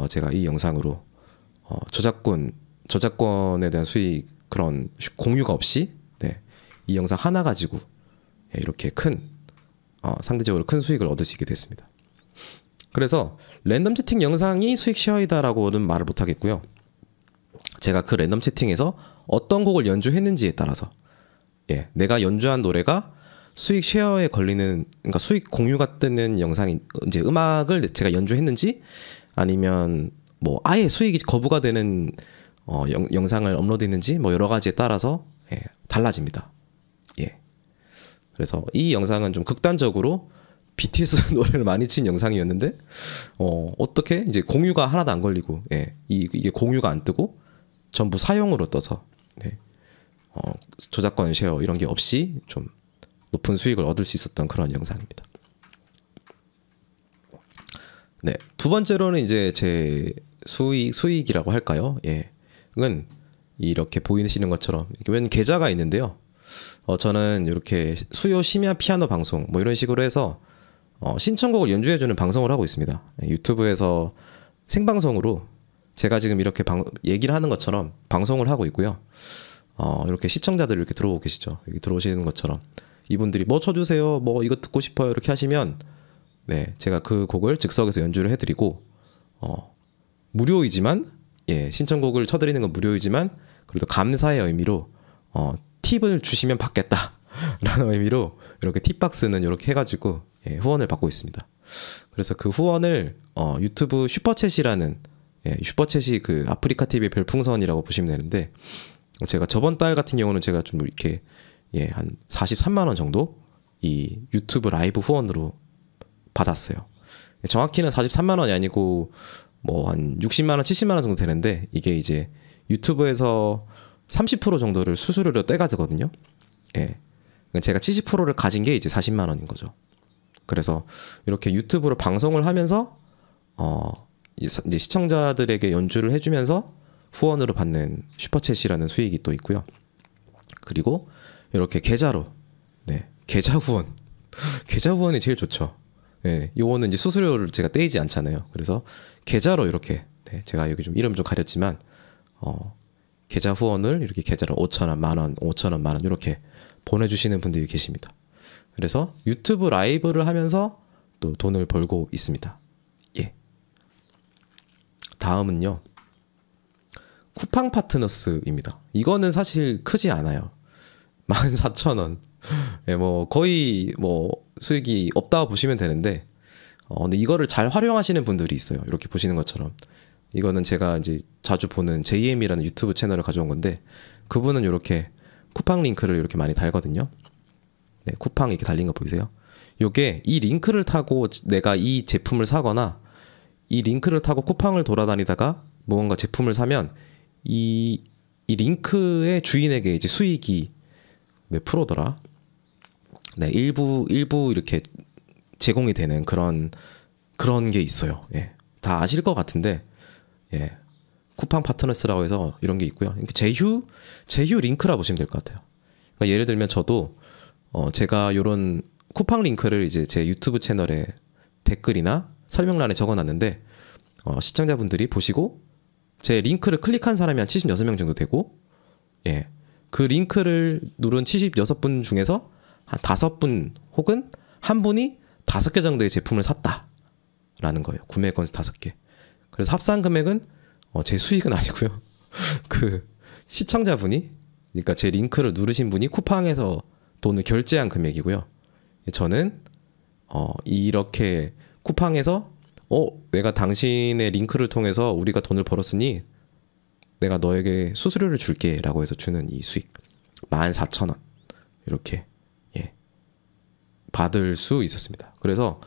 제가 이 영상으로 저작권에 대한 수익 그런 공유가 없이, 네, 이 영상 하나 가지고, 예, 이렇게 큰 상대적으로 큰 수익을 얻을 수 있게 됐습니다. 그래서 랜덤 채팅 영상이 수익 쉐어이다라고는 말을 못 하겠고요. 제가 그 랜덤 채팅에서 어떤 곡을 연주했는지에 따라서, 예, 내가 연주한 노래가 수익 쉐어에 걸리는, 그러니까 수익 공유가 뜨는 영상이 이제 음악을 제가 연주했는지 아니면 뭐 아예 수익이 거부가 되는 영상을 업로드했는지 뭐 여러 가지에 따라서, 예, 달라집니다. 예. 그래서 이 영상은 좀 극단적으로 BTS 노래를 많이 친 영상이었는데 어떻게 이제 공유가 하나도 안 걸리고, 예, 이게 공유가 안 뜨고 전부 사용으로 떠서, 네, 저작권 쉐어 이런 게 없이 좀 높은 수익을 얻을 수 있었던 그런 영상입니다. 네, 두 번째로는 이제 제 수익이라고 할까요? 예, 이건 이렇게 보이시는 것처럼 웬 계좌가 있는데요. 저는 이렇게 수요 심야 피아노 방송 뭐 이런 식으로 해서 신청곡을 연주해주는 방송을 하고 있습니다. 유튜브에서 생방송으로 제가 지금 이렇게 얘기를 하는 것처럼 방송을 하고 있고요. 이렇게 시청자들 이렇게 들어오고 계시죠. 여기 들어오시는 것처럼 이분들이 뭐 쳐주세요, 뭐 이거 듣고 싶어요 이렇게 하시면, 네, 제가 그 곡을 즉석에서 연주를 해드리고 무료이지만, 예, 신청곡을 쳐드리는 건 무료이지만 그래도 감사의 의미로 팁을 주시면 받겠다라는 의미로 이렇게 팁박스는 이렇게 해가지고, 예, 후원을 받고 있습니다. 그래서 그 후원을 유튜브 슈퍼챗이라는, 예, 슈퍼챗이 그 아프리카 TV의 별풍선이라고 보시면 되는데, 제가 저번 달 같은 경우는 제가 좀 이렇게, 예, 한 43만 원 정도 이 유튜브 라이브 후원으로 받았어요. 정확히는 43만 원이 아니고 뭐 한 60만 원, 70만 원 정도 되는데 이게 이제 유튜브에서 30% 정도를 수수료로 떼가거든요. 예, 제가 70%를 가진 게 이제 40만 원인 거죠. 그래서 이렇게 유튜브로 방송을 하면서 이제 시청자들에게 연주를 해주면서 후원으로 받는 슈퍼챗이라는 수익이 또 있고요. 그리고 이렇게 계좌로, 네, 계좌 후원, 계좌 후원이 제일 좋죠. 네, 요거는 이제 수수료를 제가 떼이지 않잖아요. 그래서 계좌로 이렇게, 네, 제가 여기 좀 이름 좀 가렸지만 계좌 후원을 이렇게 계좌로 5,000원, 만원, 5,000원, 만원 이렇게 보내주시는 분들이 계십니다. 그래서 유튜브 라이브를 하면서 또 돈을 벌고 있습니다. 예. 다음은요, 쿠팡 파트너스입니다. 이거는 사실 크지 않아요. 14,000원. 예, 뭐 거의 뭐 수익이 없다고 보시면 되는데, 근데 이거를 잘 활용하시는 분들이 있어요. 이렇게 보시는 것처럼. 이거는 제가 이제 자주 보는 JM이라는 유튜브 채널을 가져온 건데, 그분은 이렇게 쿠팡 링크를 이렇게 많이 달거든요. 네, 쿠팡 이렇게 달린 거 보이세요? 요게 이 링크를 타고 내가 이 제품을 사거나 이 링크를 타고 쿠팡을 돌아다니다가 무언가 제품을 사면 이 링크의 주인에게 이제 수익이 몇 프로더라? 네, 일부 이렇게 제공이 되는 그런 게 있어요. 예. 다 아실 것 같은데, 예. 쿠팡 파트너스라고 해서 이런 게 있고요. 제휴 링크라 보시면 될 것 같아요. 그러니까 예를 들면 저도 제가 이런 쿠팡 링크를 이제 제 유튜브 채널에 댓글이나 설명란에 적어놨는데 시청자분들이 보시고 제 링크를 클릭한 사람이 한 76명 정도 되고, 예. 그 링크를 누른 76분 중에서 한 5분 혹은 한 분이 5개 정도의 제품을 샀다라는 거예요. 구매 건수 5개. 그래서 합산 금액은 제 수익은 아니고요. 그 시청자분이, 그러니까 제 링크를 누르신 분이 쿠팡에서 돈을 결제한 금액이고요. 저는 이렇게 쿠팡에서 내가 당신의 링크를 통해서 우리가 돈을 벌었으니 내가 너에게 수수료를 줄게 라고 해서 주는 이 수익 14,000원 이렇게, 예, 받을 수 있었습니다. 그래서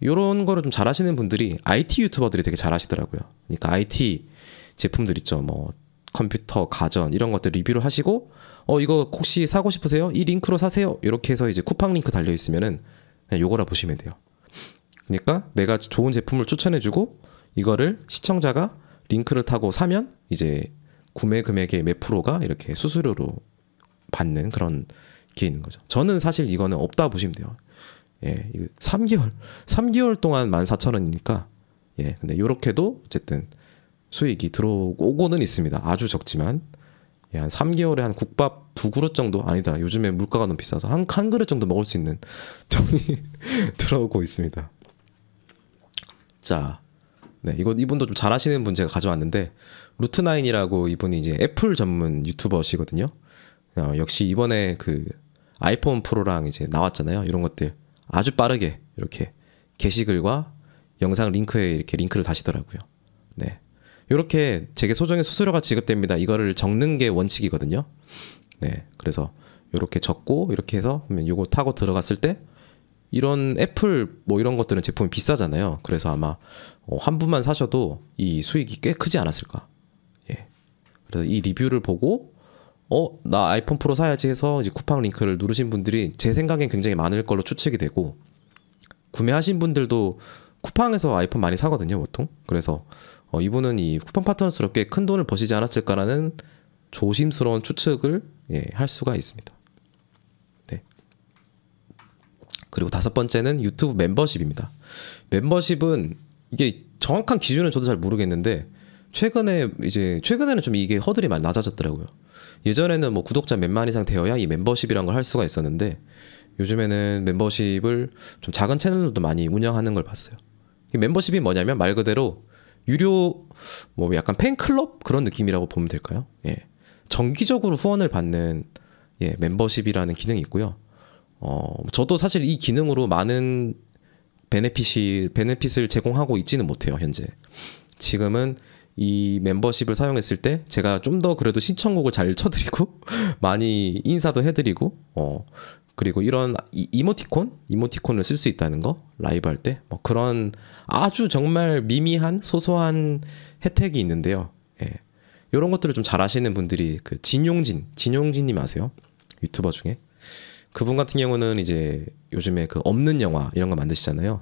이런 거를 좀 잘하시는 분들이 IT 유튜버들이 되게 잘하시더라고요. 그러니까 IT 제품들 있죠. 뭐 컴퓨터, 가전 이런 것들 리뷰를 하시고 이거 혹시 사고 싶으세요? 이 링크로 사세요. 이렇게 해서 이제 쿠팡 링크 달려 있으면은 그냥 요거라 보시면 돼요. 그러니까 내가 좋은 제품을 추천해주고 이거를 시청자가 링크를 타고 사면 이제 구매 금액의 몇 프로가 이렇게 수수료로 받는 그런 게 있는 거죠. 저는 사실 이거는 없다 보시면 돼요. 예, 3개월 동안 14,000원이니까, 예, 근데 요렇게도 어쨌든 수익이 들어오고는 있습니다. 아주 적지만, 예, 한 3개월에 한 국밥 2그릇 정도, 아니다, 요즘에 물가가 너무 비싸서 한 그릇 정도 먹을 수 있는 돈이 들어오고 있습니다. 자, 네, 이분도 좀 잘하시는 분 제가 가져왔는데, 루트9이라고 이분이 이제 애플 전문 유튜버시거든요. 역시 이번에 그 아이폰 프로랑 이제 나왔잖아요. 이런 것들 아주 빠르게 이렇게 게시글과 영상 링크에 이렇게 링크를 다시더라고요. 네, 이렇게 제게 소정의 수수료가 지급됩니다. 이거를 적는 게 원칙이거든요. 네, 그래서 이렇게 적고 이렇게 해서 이거 타고 들어갔을 때 이런 애플 뭐 이런 것들은 제품이 비싸잖아요. 그래서 아마 한 분만 사셔도 이 수익이 꽤 크지 않았을까. 예, 그래서 이 리뷰를 보고 나 아이폰 프로 사야지 해서 이제 쿠팡 링크를 누르신 분들이 제 생각엔 굉장히 많을 걸로 추측이 되고, 구매하신 분들도 쿠팡에서 아이폰 많이 사거든요, 보통. 그래서 이분은 이 쿠팡 파트너스로 꽤 큰 돈을 버시지 않았을까라는 조심스러운 추측을, 예, 할 수가 있습니다. 네. 그리고 5번째는 유튜브 멤버십입니다. 멤버십은 이게 정확한 기준은 저도 잘 모르겠는데 최근에는 좀 이게 허들이 많이 낮아졌더라고요. 예전에는 뭐 구독자 몇만 이상 되어야 이 멤버십이란 걸 할 수가 있었는데 요즘에는 멤버십을 좀 작은 채널들도 많이 운영하는 걸 봤어요. 이 멤버십이 뭐냐면 말 그대로 유료 뭐 약간 팬클럽 그런 느낌이라고 보면 될까요? 예. 정기적으로 후원을 받는, 예, 멤버십이라는 기능이 있고요. 저도 사실 이 기능으로 많은 베네핏을 제공하고 있지는 못해요, 현재. 지금은 이 멤버십을 사용했을 때 제가 좀 더 그래도 신청곡을 잘 쳐드리고 많이 인사도 해드리고 그리고 이런 이모티콘을 쓸 수 있다는 거, 라이브 할 때 뭐 그런 아주 정말 미미한 소소한 혜택이 있는데요. 예. 이런 것들을 좀 잘 아시는 분들이 그 진용진님 아세요? 유튜버 중에. 그분 같은 경우는 이제 요즘에 그 없는 영화 이런 거 만드시잖아요.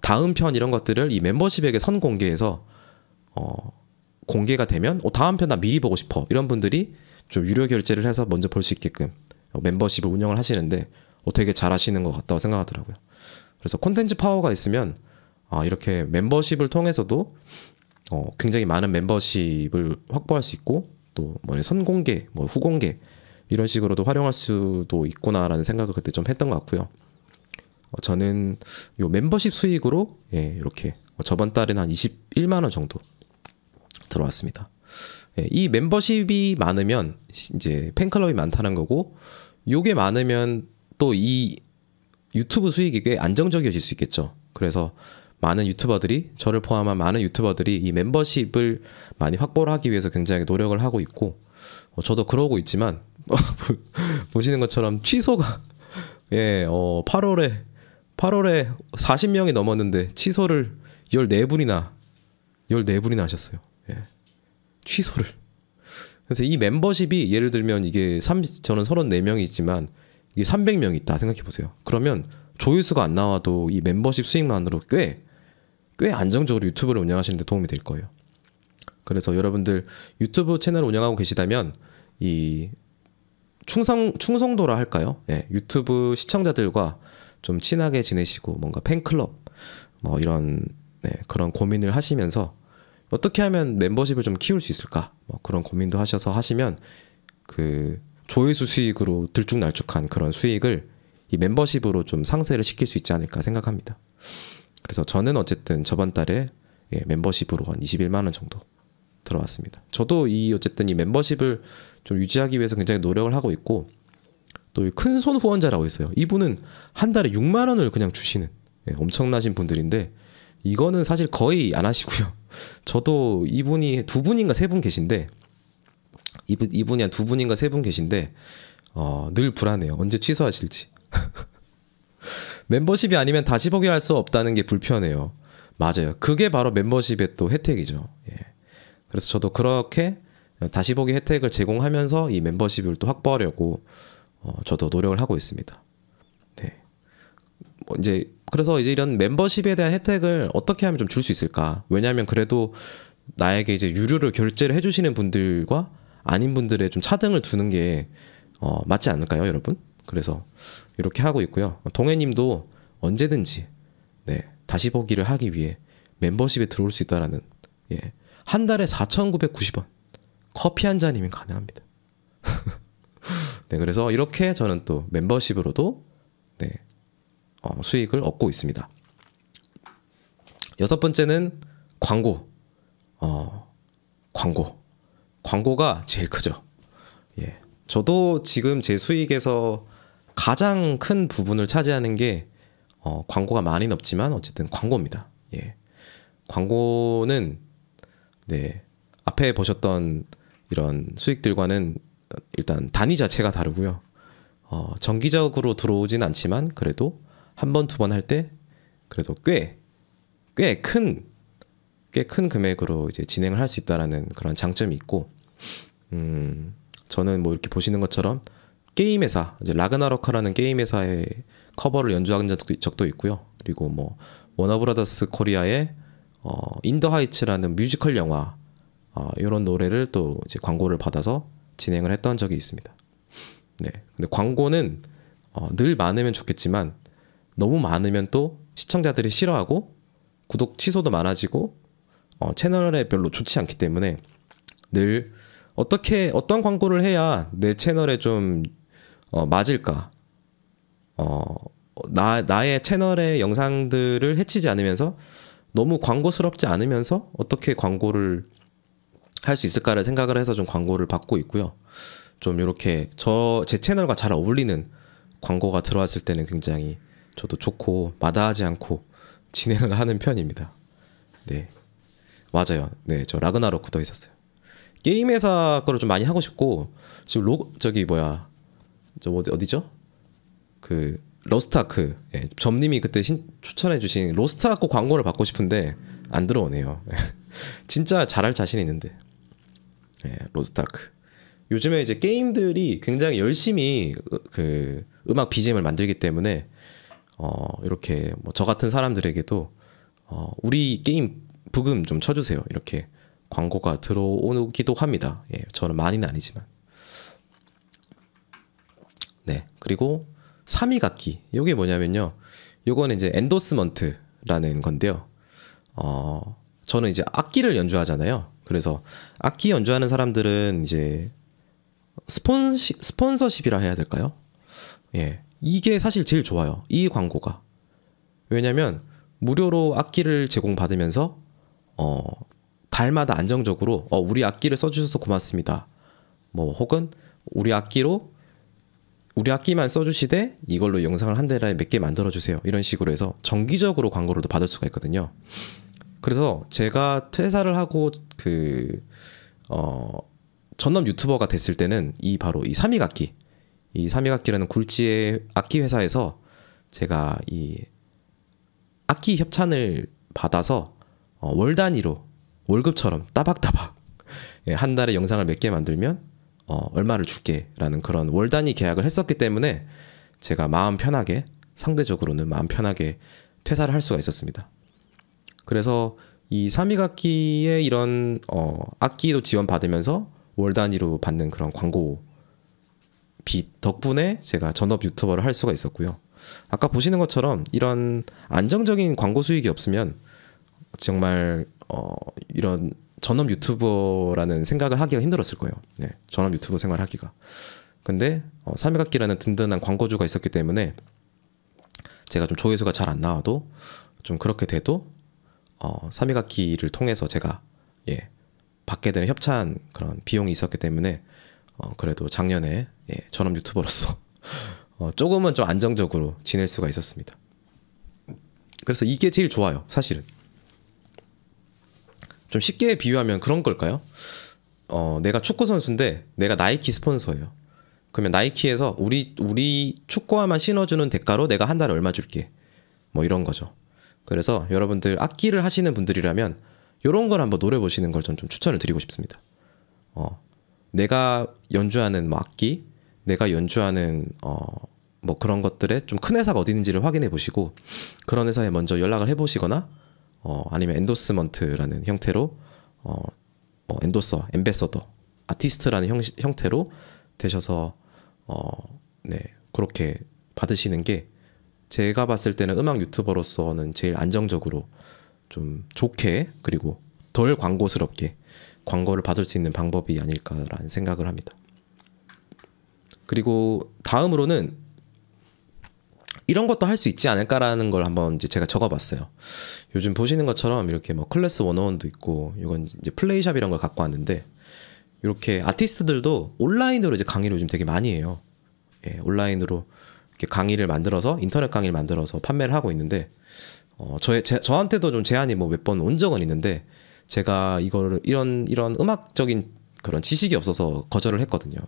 다음 편 이런 것들을 이 멤버십에게 선공개해서 공개가 되면 다음 편 나 미리 보고 싶어 이런 분들이 좀 유료 결제를 해서 먼저 볼 수 있게끔 멤버십을 운영을 하시는데 되게 잘하시는 것 같다고 생각하더라고요. 그래서 콘텐츠 파워가 있으면 이렇게 멤버십을 통해서도 굉장히 많은 멤버십을 확보할 수 있고 또 뭐 선공개, 뭐 후공개 이런 식으로도 활용할 수도 있구나라는 생각을 그때 좀 했던 것 같고요. 저는 요 멤버십 수익으로, 예, 이렇게 저번 달에는 한 21만 원 정도 들어왔습니다. 예, 이 멤버십이 많으면 이제 팬클럽이 많다는 거고, 요게 많으면 또 이 유튜브 수익이 꽤 안정적이어질 수 있겠죠. 그래서 많은 유튜버들이, 저를 포함한 많은 유튜버들이 이 멤버십을 많이 확보를 하기 위해서 굉장히 노력을 하고 있고, 저도 그러고 있지만 보시는 것처럼 취소가, 예, 8월에 40명이 넘었는데 취소를 14분이나 하셨어요. 예. 취소를. 그래서 이 멤버십이 예를 들면 이게 저는 34명이 있지만 이게 300명이 있다 생각해 보세요. 그러면 조회수가 안 나와도 이 멤버십 수익만으로 꽤 안정적으로 유튜브를 운영하시는 데 도움이 될 거예요. 그래서 여러분들 유튜브 채널을 운영하고 계시다면 이 충성도라 할까요? 예, 유튜브 시청자들과 좀 친하게 지내시고 뭔가 팬클럽 뭐 이런 그런 고민을 하시면서 어떻게 하면 멤버십을 좀 키울 수 있을까? 뭐 그런 고민도 하셔서 하시면 그 조회수 수익으로 들쭉날쭉한 그런 수익을 이 멤버십으로 좀 상쇄를 시킬 수 있지 않을까 생각합니다. 그래서 저는 어쨌든 저번 달에 멤버십으로 한 21만 원 정도 들어왔습니다. 저도 어쨌든 이 멤버십을 좀 유지하기 위해서 굉장히 노력을 하고 있고 또 큰손 후원자라고 있어요. 이분은 한 달에 6만 원을 그냥 주시는 엄청나신 분들인데 이거는 사실 거의 안 하시고요. 저도 이분이 2분인가 3분 계신데 이분이 한 2분인가 3분 계신데 늘 불안해요. 언제 취소하실지. 멤버십이 아니면 다시 보기 할 수 없다는 게 불편해요. 맞아요. 그게 바로 멤버십의 또 혜택이죠. 예. 그래서 저도 그렇게 다시 보기 혜택을 제공하면서 이 멤버십을 또 확보하려고 저도 노력을 하고 있습니다. 네. 그래서 이제 이런 멤버십에 대한 혜택을 어떻게 하면 좀 줄 수 있을까? 왜냐하면 그래도 나에게 이제 유료를 결제를 해주시는 분들과 아닌 분들의 좀 차등을 두는 게 맞지 않을까요, 여러분? 그래서 이렇게 하고 있고요. 동해님도 언제든지 다시 보기를 하기 위해 멤버십에 들어올 수 있다라는 한 달에 4,990원 커피 한 잔이면 가능합니다. 그래서 이렇게 저는 또 멤버십으로도 수익을 얻고 있습니다. 6번째는 광고. 광고가 제일 크죠. 예. 저도 지금 제 수익에서 가장 큰 부분을 차지하는 게 광고가 많이는 없지만 어쨌든 광고입니다. 예. 광고는 앞에 보셨던 이런 수익들과는 일단 단위 자체가 다르고요. 정기적으로 들어오진 않지만 그래도 한 번, 두 번 할 때 그래도 꽤 큰 금액으로 이제 진행을 할 수 있다라는 그런 장점이 있고, 저는 뭐 이렇게 보시는 것처럼 게임 회사, 이제 라그나로크라는 게임 회사의 커버를 연주한 적도 있고요. 그리고 뭐 워너브라더스 코리아의 인더 하이츠라는 뮤지컬 영화 이런 노래를 또 이제 광고를 받아서 진행을 했던 적이 있습니다. 네, 근데 광고는 늘 많으면 좋겠지만 너무 많으면 또 시청자들이 싫어하고 구독 취소도 많아지고 채널에 별로 좋지 않기 때문에 늘 어떤 광고를 해야 내 채널에 좀 맞을까? 나의 채널의 영상들을 해치지 않으면서 너무 광고스럽지 않으면서 어떻게 광고를 할 수 있을까를 생각을 해서 좀 광고를 받고 있고요. 좀 이렇게 제 채널과 잘 어울리는 광고가 들어왔을 때는 굉장히 저도 좋고 마다하지 않고 진행을 하는 편입니다. 네, 맞아요. 네, 저 라그나로크도 있었어요. 게임 회사 거를 좀 많이 하고 싶고 지금 어디죠? 그 로스트아크 점님이 그때 추천해주신 로스트아크 광고를 받고 싶은데 안 들어오네요. 진짜 잘할 자신 있는데. 로스트아크. 요즘에 이제 게임들이 굉장히 열심히 그 음악 BGM을 만들기 때문에 이렇게 뭐 저 같은 사람들에게도 우리 게임 부금 좀 쳐주세요. 이렇게 광고가 들어오기도 합니다. 예, 저는 많이는 아니지만. 네, 그리고 3위 갖기. 이게 뭐냐면요. 요거는 이제 엔도스먼트라는 건데요. 저는 이제 악기를 연주하잖아요. 그래서 악기 연주하는 사람들은 이제 스폰서십이라 해야 될까요? 예, 이게 사실 제일 좋아요. 이 광고가. 왜냐면 무료로 악기를 제공받으면서 달마다 안정적으로 우리 악기를 써주셔서 고맙습니다. 뭐 혹은 우리 악기만 써주시되 이걸로 영상을 한 달에 몇 개 만들어주세요. 이런 식으로 해서 정기적으로 광고를 받을 수가 있거든요. 그래서 제가 퇴사를 하고 전업 유튜버가 됐을 때는 바로 이 3위각기, 이 3위각기라는 굴지의 악기 회사에서 제가 이 악기 협찬을 받아서 월 단위로 월급처럼 따박따박 예, 한 달에 영상을 몇 개 만들면 얼마를 줄게라는 그런 월 단위 계약을 했었기 때문에 제가 마음 편하게 상대적으로는 마음 편하게 퇴사를 할 수가 있었습니다. 그래서 이 3위학기에 이런 악기도 지원받으면서 월 단위로 받는 그런 광고 빚 덕분에 제가 전업 유튜버를 할 수가 있었고요. 아까 보시는 것처럼 이런 안정적인 광고 수익이 없으면 정말 이런 전업 유튜버라는 생각을 하기가 힘들었을 거예요. 네, 전업 유튜버 생활하기가. 근데 3위학기라는 든든한 광고주가 있었기 때문에 제가 좀 조회수가 잘 안 나와도 좀 그렇게 돼도 3위학기를 통해서 제가 예, 받게 되는 협찬 그런 비용이 있었기 때문에 그래도 작년에 예, 전업 유튜버로서 조금은 좀 안정적으로 지낼 수가 있었습니다. 그래서 이게 제일 좋아요, 사실은. 좀 쉽게 비유하면 그런 걸까요? 내가 축구 선수인데 내가 나이키 스폰서예요. 그러면 나이키에서 우리 축구화만 신어주는 대가로 내가 한 달에 얼마 줄게. 뭐 이런 거죠. 그래서 여러분들 악기를 하시는 분들이라면 이런 걸 한번 노려보시는 걸 전 좀 추천을 드리고 싶습니다. 내가 연주하는 뭐 악기, 내가 연주하는 뭐 그런 것들에 좀 큰 회사가 어디 있는지를 확인해 보시고 그런 회사에 먼저 연락을 해보시거나 아니면 엔도스먼트라는 형태로 뭐 엔도서, 엠베서더, 아티스트라는 형태로 되셔서 네, 그렇게 받으시는 게 제가 봤을 때는 음악 유튜버로서는 제일 안정적으로 좀 좋게 그리고 덜 광고스럽게 광고를 받을 수 있는 방법이 아닐까라는 생각을 합니다. 그리고 다음으로는 이런 것도 할 수 있지 않을까라는 걸 한번 이제 제가 적어봤어요. 요즘 보시는 것처럼 이렇게 뭐 클래스 101도 있고 이건 이제 플레이샵 이런 걸 갖고 왔는데 이렇게 아티스트들도 온라인으로 이제 강의를 요즘 되게 많이 해요. 예, 온라인으로 이렇게 강의를 만들어서 인터넷 강의를 만들어서 판매를 하고 있는데 저한테도 좀 제안이 뭐 몇 번 온 적은 있는데 제가 이거를 이런 음악적인 그런 지식이 없어서 거절을 했거든요.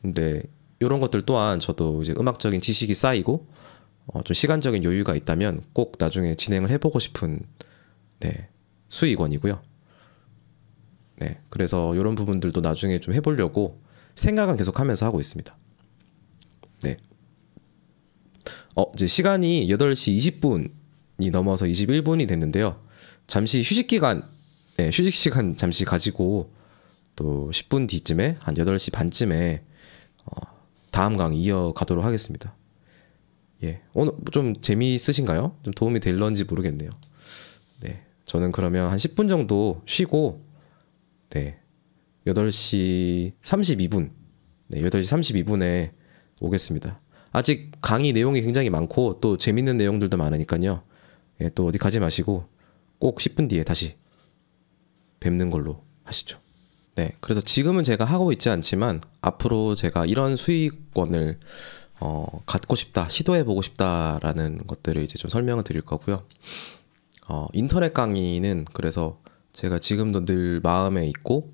근데 이런 것들 또한 저도 이제 음악적인 지식이 쌓이고 좀 시간적인 여유가 있다면 꼭 나중에 진행을 해보고 싶은 네, 수익원이고요. 네, 그래서 이런 부분들도 나중에 좀 해보려고 생각은 계속 하면서 하고 있습니다. 네. 이제 시간이 8시 20분이 넘어서 21분이 됐는데요. 잠시 휴식 시간 잠시 가지고 또 10분 뒤쯤에 한 8시 반쯤에 다음 강의 이어가도록 하겠습니다. 예, 오늘 좀 재미있으신가요? 좀 도움이 될런지 모르겠네요. 네, 저는 그러면 한 10분 정도 쉬고 네, 8시 32분 네, 8시 32분에 오겠습니다. 아직 강의 내용이 굉장히 많고 또 재밌는 내용들도 많으니까요. 예, 또 어디 가지 마시고 꼭 10분 뒤에 다시 뵙는 걸로 하시죠. 네, 그래서 지금은 제가 하고 있지 않지만 앞으로 제가 이런 수익원을 갖고 싶다, 시도해보고 싶다라는 것들을 이제 좀 설명을 드릴 거고요. 인터넷 강의는 그래서 제가 지금도 늘 마음에 있고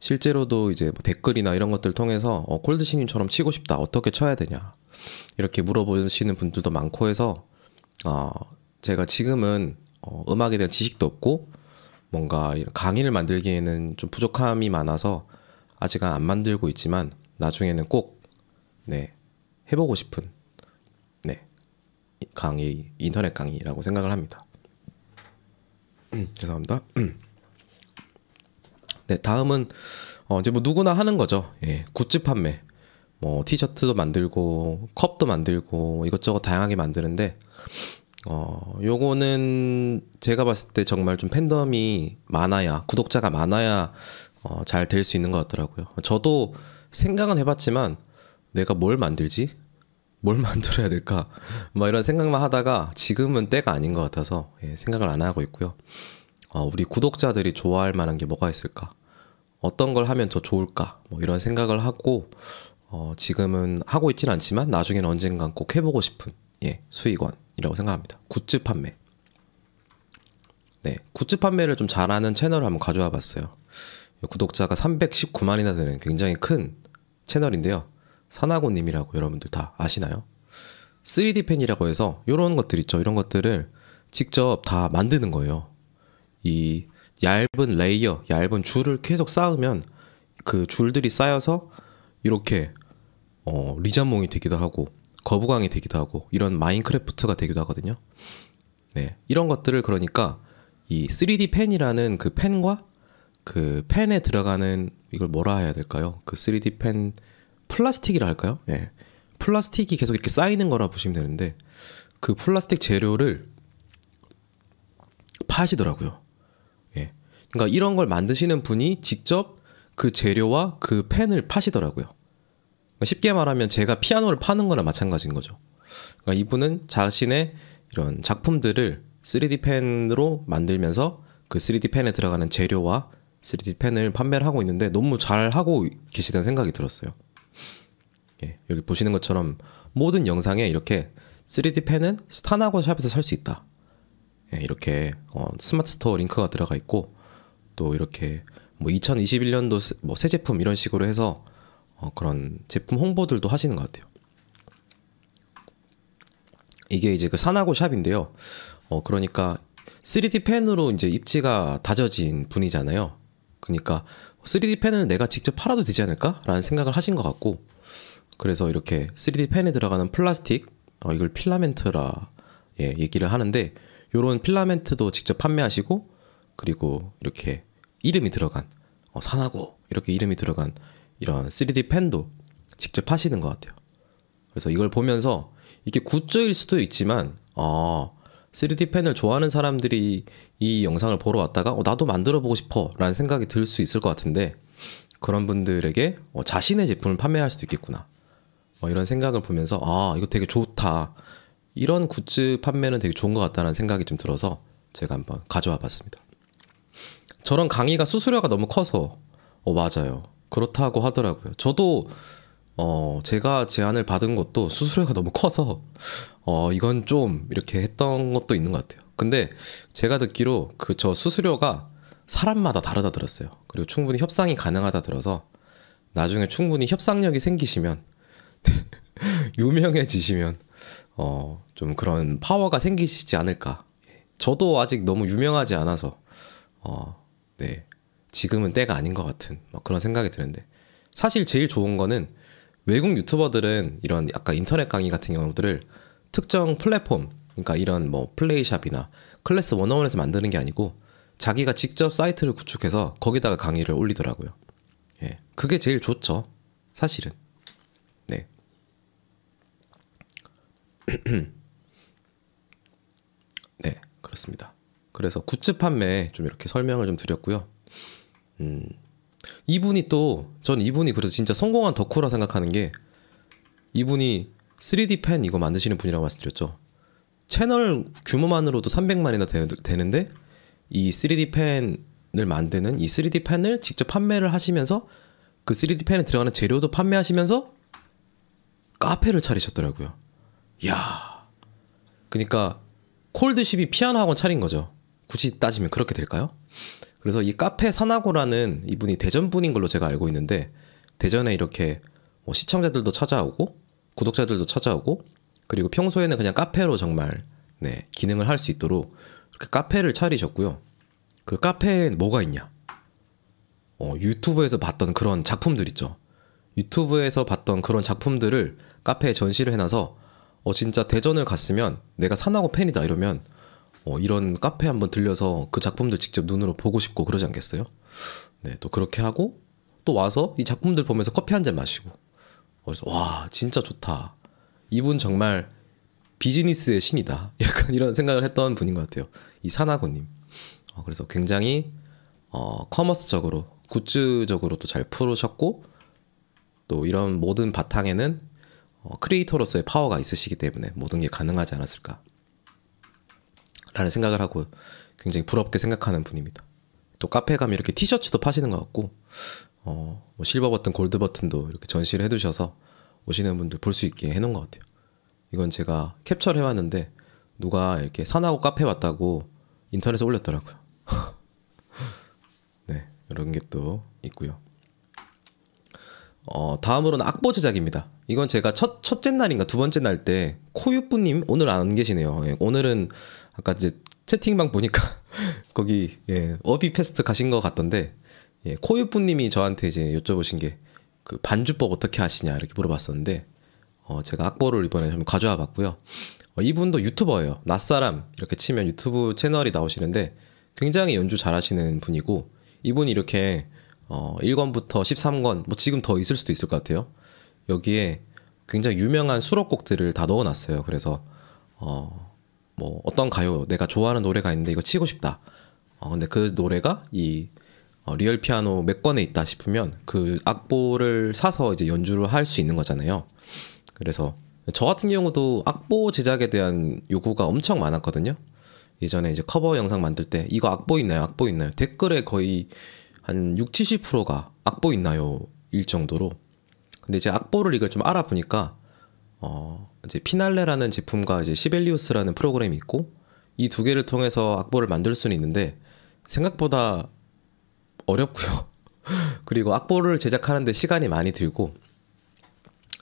실제로도 이제 뭐 댓글이나 이런 것들 통해서 콜드싱님처럼 치고 싶다, 어떻게 쳐야 되냐 이렇게 물어보시는 분들도 많고 해서 제가 지금은 음악에 대한 지식도 없고 뭔가 강의를 만들기에는 좀 부족함이 많아서 아직은 안 만들고 있지만 나중에는 꼭 네, 해보고 싶은 네, 강의, 인터넷 강의라고 생각을 합니다. 죄송합니다. 네, 다음은 이제 뭐 누구나 하는 거죠. 예, 굿즈 판매. 뭐 티셔츠도 만들고 컵도 만들고 이것저것 다양하게 만드는데 요거는 제가 봤을 때 정말 좀 팬덤이 많아야, 구독자가 많아야 잘 될 수 있는 것 같더라고요. 저도 생각은 해봤지만 내가 뭘 만들지? 뭘 만들어야 될까? 뭐 이런 생각만 하다가 지금은 때가 아닌 것 같아서 예, 생각을 안 하고 있고요. 우리 구독자들이 좋아할 만한 게 뭐가 있을까? 어떤 걸 하면 더 좋을까? 뭐 이런 생각을 하고 지금은 하고 있진 않지만 나중에는 언젠간 꼭 해보고 싶은 예, 수익원이라고 생각합니다. 굿즈 판매. 네, 굿즈 판매를 좀 잘하는 채널을 한번 가져와 봤어요. 구독자가 319만이나 되는 굉장히 큰 채널인데요. 사나고님이라고 여러분들 다 아시나요? 3D 펜이라고 해서 이런 것들 있죠. 이런 것들을 직접 다 만드는 거예요. 이 얇은 레이어, 얇은 줄을 계속 쌓으면 그 줄들이 쌓여서 이렇게 리자몽이 되기도 하고 거부강이 되기도 하고 이런 마인크래프트가 되기도 하거든요. 네, 이런 것들을 그러니까 이 3D 펜이라는 그 펜과 그 펜에 들어가는 이걸 뭐라 해야 될까요? 그 3D 펜 플라스틱이라 할까요? 예. 플라스틱이 계속 이렇게 쌓이는 거라 보시면 되는데 그 플라스틱 재료를 파시더라고요. 예. 그러니까 이런 걸 만드시는 분이 직접 그 재료와 그 펜을 파시더라고요. 그러니까 쉽게 말하면 제가 피아노를 파는 거나 마찬가지인 거죠. 그러니까 이분은 자신의 이런 작품들을 3D 펜으로 만들면서 그 3D 펜에 들어가는 재료와 3D 펜을 판매를 하고 있는데 너무 잘 하고 계시다는 생각이 들었어요. 예, 여기 보시는 것처럼 모든 영상에 이렇게 3D 펜은 스타나고 샵에서 살 수 있다. 예, 이렇게 스마트 스토어 링크가 들어가 있고 또 이렇게 뭐 2021년도 뭐 새 제품 이런 식으로 해서 그런 제품 홍보들도 하시는 것 같아요. 이게 이제 그 사나고 샵인데요. 그러니까 3D 펜으로 이제 입지가 다져진 분이잖아요. 그러니까 3D 펜을 내가 직접 팔아도 되지 않을까라는 생각을 하신 것 같고, 그래서 이렇게 3D 펜에 들어가는 플라스틱, 이걸 필라멘트라 얘기를 하는데, 요런 필라멘트도 직접 판매하시고, 그리고 이렇게 이름이 들어간 사나고 이렇게 이름이 들어간 이런 3D 펜도 직접 하시는 것 같아요. 그래서 이걸 보면서 이게 굿즈일 수도 있지만 3D 펜을 좋아하는 사람들이 이 영상을 보러 왔다가 나도 만들어 보고 싶어 라는 생각이 들 수 있을 것 같은데, 그런 분들에게 자신의 제품을 판매할 수도 있겠구나, 이런 생각을 보면서 이거 되게 좋다, 이런 굿즈 판매는 되게 좋은 것 같다는 생각이 좀 들어서 제가 한번 가져와 봤습니다. 저런 강의가 수수료가 너무 커서 맞아요, 그렇다고 하더라고요. 저도 제가 제안을 받은 것도 수수료가 너무 커서 이건 좀 이렇게 했던 것도 있는 것 같아요. 근데 제가 듣기로 그 저 수수료가 사람마다 다르다 들었어요. 그리고 충분히 협상이 가능하다 들어서 나중에 충분히 협상력이 생기시면 유명해지시면 좀 그런 파워가 생기시지 않을까. 저도 아직 너무 유명하지 않아서 네, 지금은 때가 아닌 것 같은 그런 생각이 드는데, 사실 제일 좋은 거는 외국 유튜버들은 이런 약간 인터넷 강의 같은 경우들을 특정 플랫폼, 그러니까 이런 뭐 플레이샵이나 클래스 101에서 만드는 게 아니고 자기가 직접 사이트를 구축해서 거기다가 강의를 올리더라고요. 예, 그게 제일 좋죠, 사실은. 네. 네, 그렇습니다. 그래서 굿즈 판매 좀 이렇게 설명을 좀 드렸고요. 이분이 또, 전 이분이 그래서 진짜 성공한 덕후라 생각하는 게, 이분이 3D 펜 이거 만드시는 분이라고 말씀드렸죠. 채널 규모만으로도 300만이나 되는데 이 3D 펜을 만드는 이 3D 펜을 직접 판매를 하시면서 그 3D 펜에 들어가는 재료도 판매하시면서 카페를 차리셨더라고요. 이야, 그러니까 콜드쉽이 피아노 학원 차린 거죠. 굳이 따지면 그렇게 될까요? 그래서 이 카페 사나고라는 이분이 대전 분인 걸로 제가 알고 있는데, 대전에 이렇게 시청자들도 찾아오고 구독자들도 찾아오고, 그리고 평소에는 그냥 카페로 정말 기능을 할 수 있도록 이렇게 카페를 차리셨고요. 그 카페엔 뭐가 있냐? 유튜브에서 봤던 그런 작품들 있죠. 유튜브에서 봤던 그런 작품들을 카페에 전시를 해놔서 진짜 대전을 갔으면 내가 사나고 팬이다 이러면 이런 카페 한번 들려서 그 작품들 직접 눈으로 보고 싶고 그러지 않겠어요? 네, 또 그렇게 하고 또 와서 이 작품들 보면서 커피 한 잔 마시고, 그래서 와, 진짜 좋다, 이분 정말 비즈니스의 신이다, 약간 이런 생각을 했던 분인 것 같아요, 이 사나고님. 그래서 굉장히 커머스적으로 굿즈적으로도 잘 풀으셨고, 또 이런 모든 바탕에는 크리에이터로서의 파워가 있으시기 때문에 모든 게 가능하지 않았을까 라는 생각을 하고 굉장히 부럽게 생각하는 분입니다. 또 카페 가면 이렇게 티셔츠도 파시는 것 같고, 뭐 실버 버튼, 골드 버튼도 이렇게 전시를 해두셔서 오시는 분들 볼 수 있게 해놓은 것 같아요. 이건 제가 캡처를 해왔는데 누가 이렇게 사나고 카페 왔다고 인터넷에 올렸더라고요. 이런 게 또 있고요. 다음으로는 악보 제작입니다. 이건 제가 첫째 날인가 두 번째 날 때 코유뿌님 오늘 안 계시네요. 예, 오늘은 아까 이제 채팅방 보니까 거기 예, 어비 페스트 가신 것 같던데 예, 코유뿌님이 저한테 이제 여쭤보신 게 그 반주법 어떻게 하시냐 이렇게 물어봤었는데 제가 악보를 이번에 좀 가져와 봤고요. 이분도 유튜버예요. 낯사람 이렇게 치면 유튜브 채널이 나오시는데 굉장히 연주 잘하시는 분이고 이분이 이렇게 1권부터 13권 뭐 지금 더 있을 수도 있을 것 같아요. 여기에 굉장히 유명한 수록곡들을 다 넣어놨어요. 그래서 뭐 어떤 가요 내가 좋아하는 노래가 있는데 이거 치고 싶다. 근데 그 노래가 이 리얼 피아노 몇 권에 있다 싶으면 그 악보를 사서 이제 연주를 할 수 있는 거잖아요. 그래서 저 같은 경우도 악보 제작에 대한 요구가 엄청 많았거든요. 예전에 이제 커버 영상 만들 때 이거 악보 있나요? 악보 있나요? 댓글에 거의 한 6, 70%가 악보 있나요? 일 정도로. 근데 이제 악보를 이걸 좀 알아보니까 이제 피날레라는 제품과 이제 시벨리우스라는 프로그램이 있고 이 두 개를 통해서 악보를 만들 수는 있는데 생각보다 어렵고요. 그리고 악보를 제작하는데 시간이 많이 들고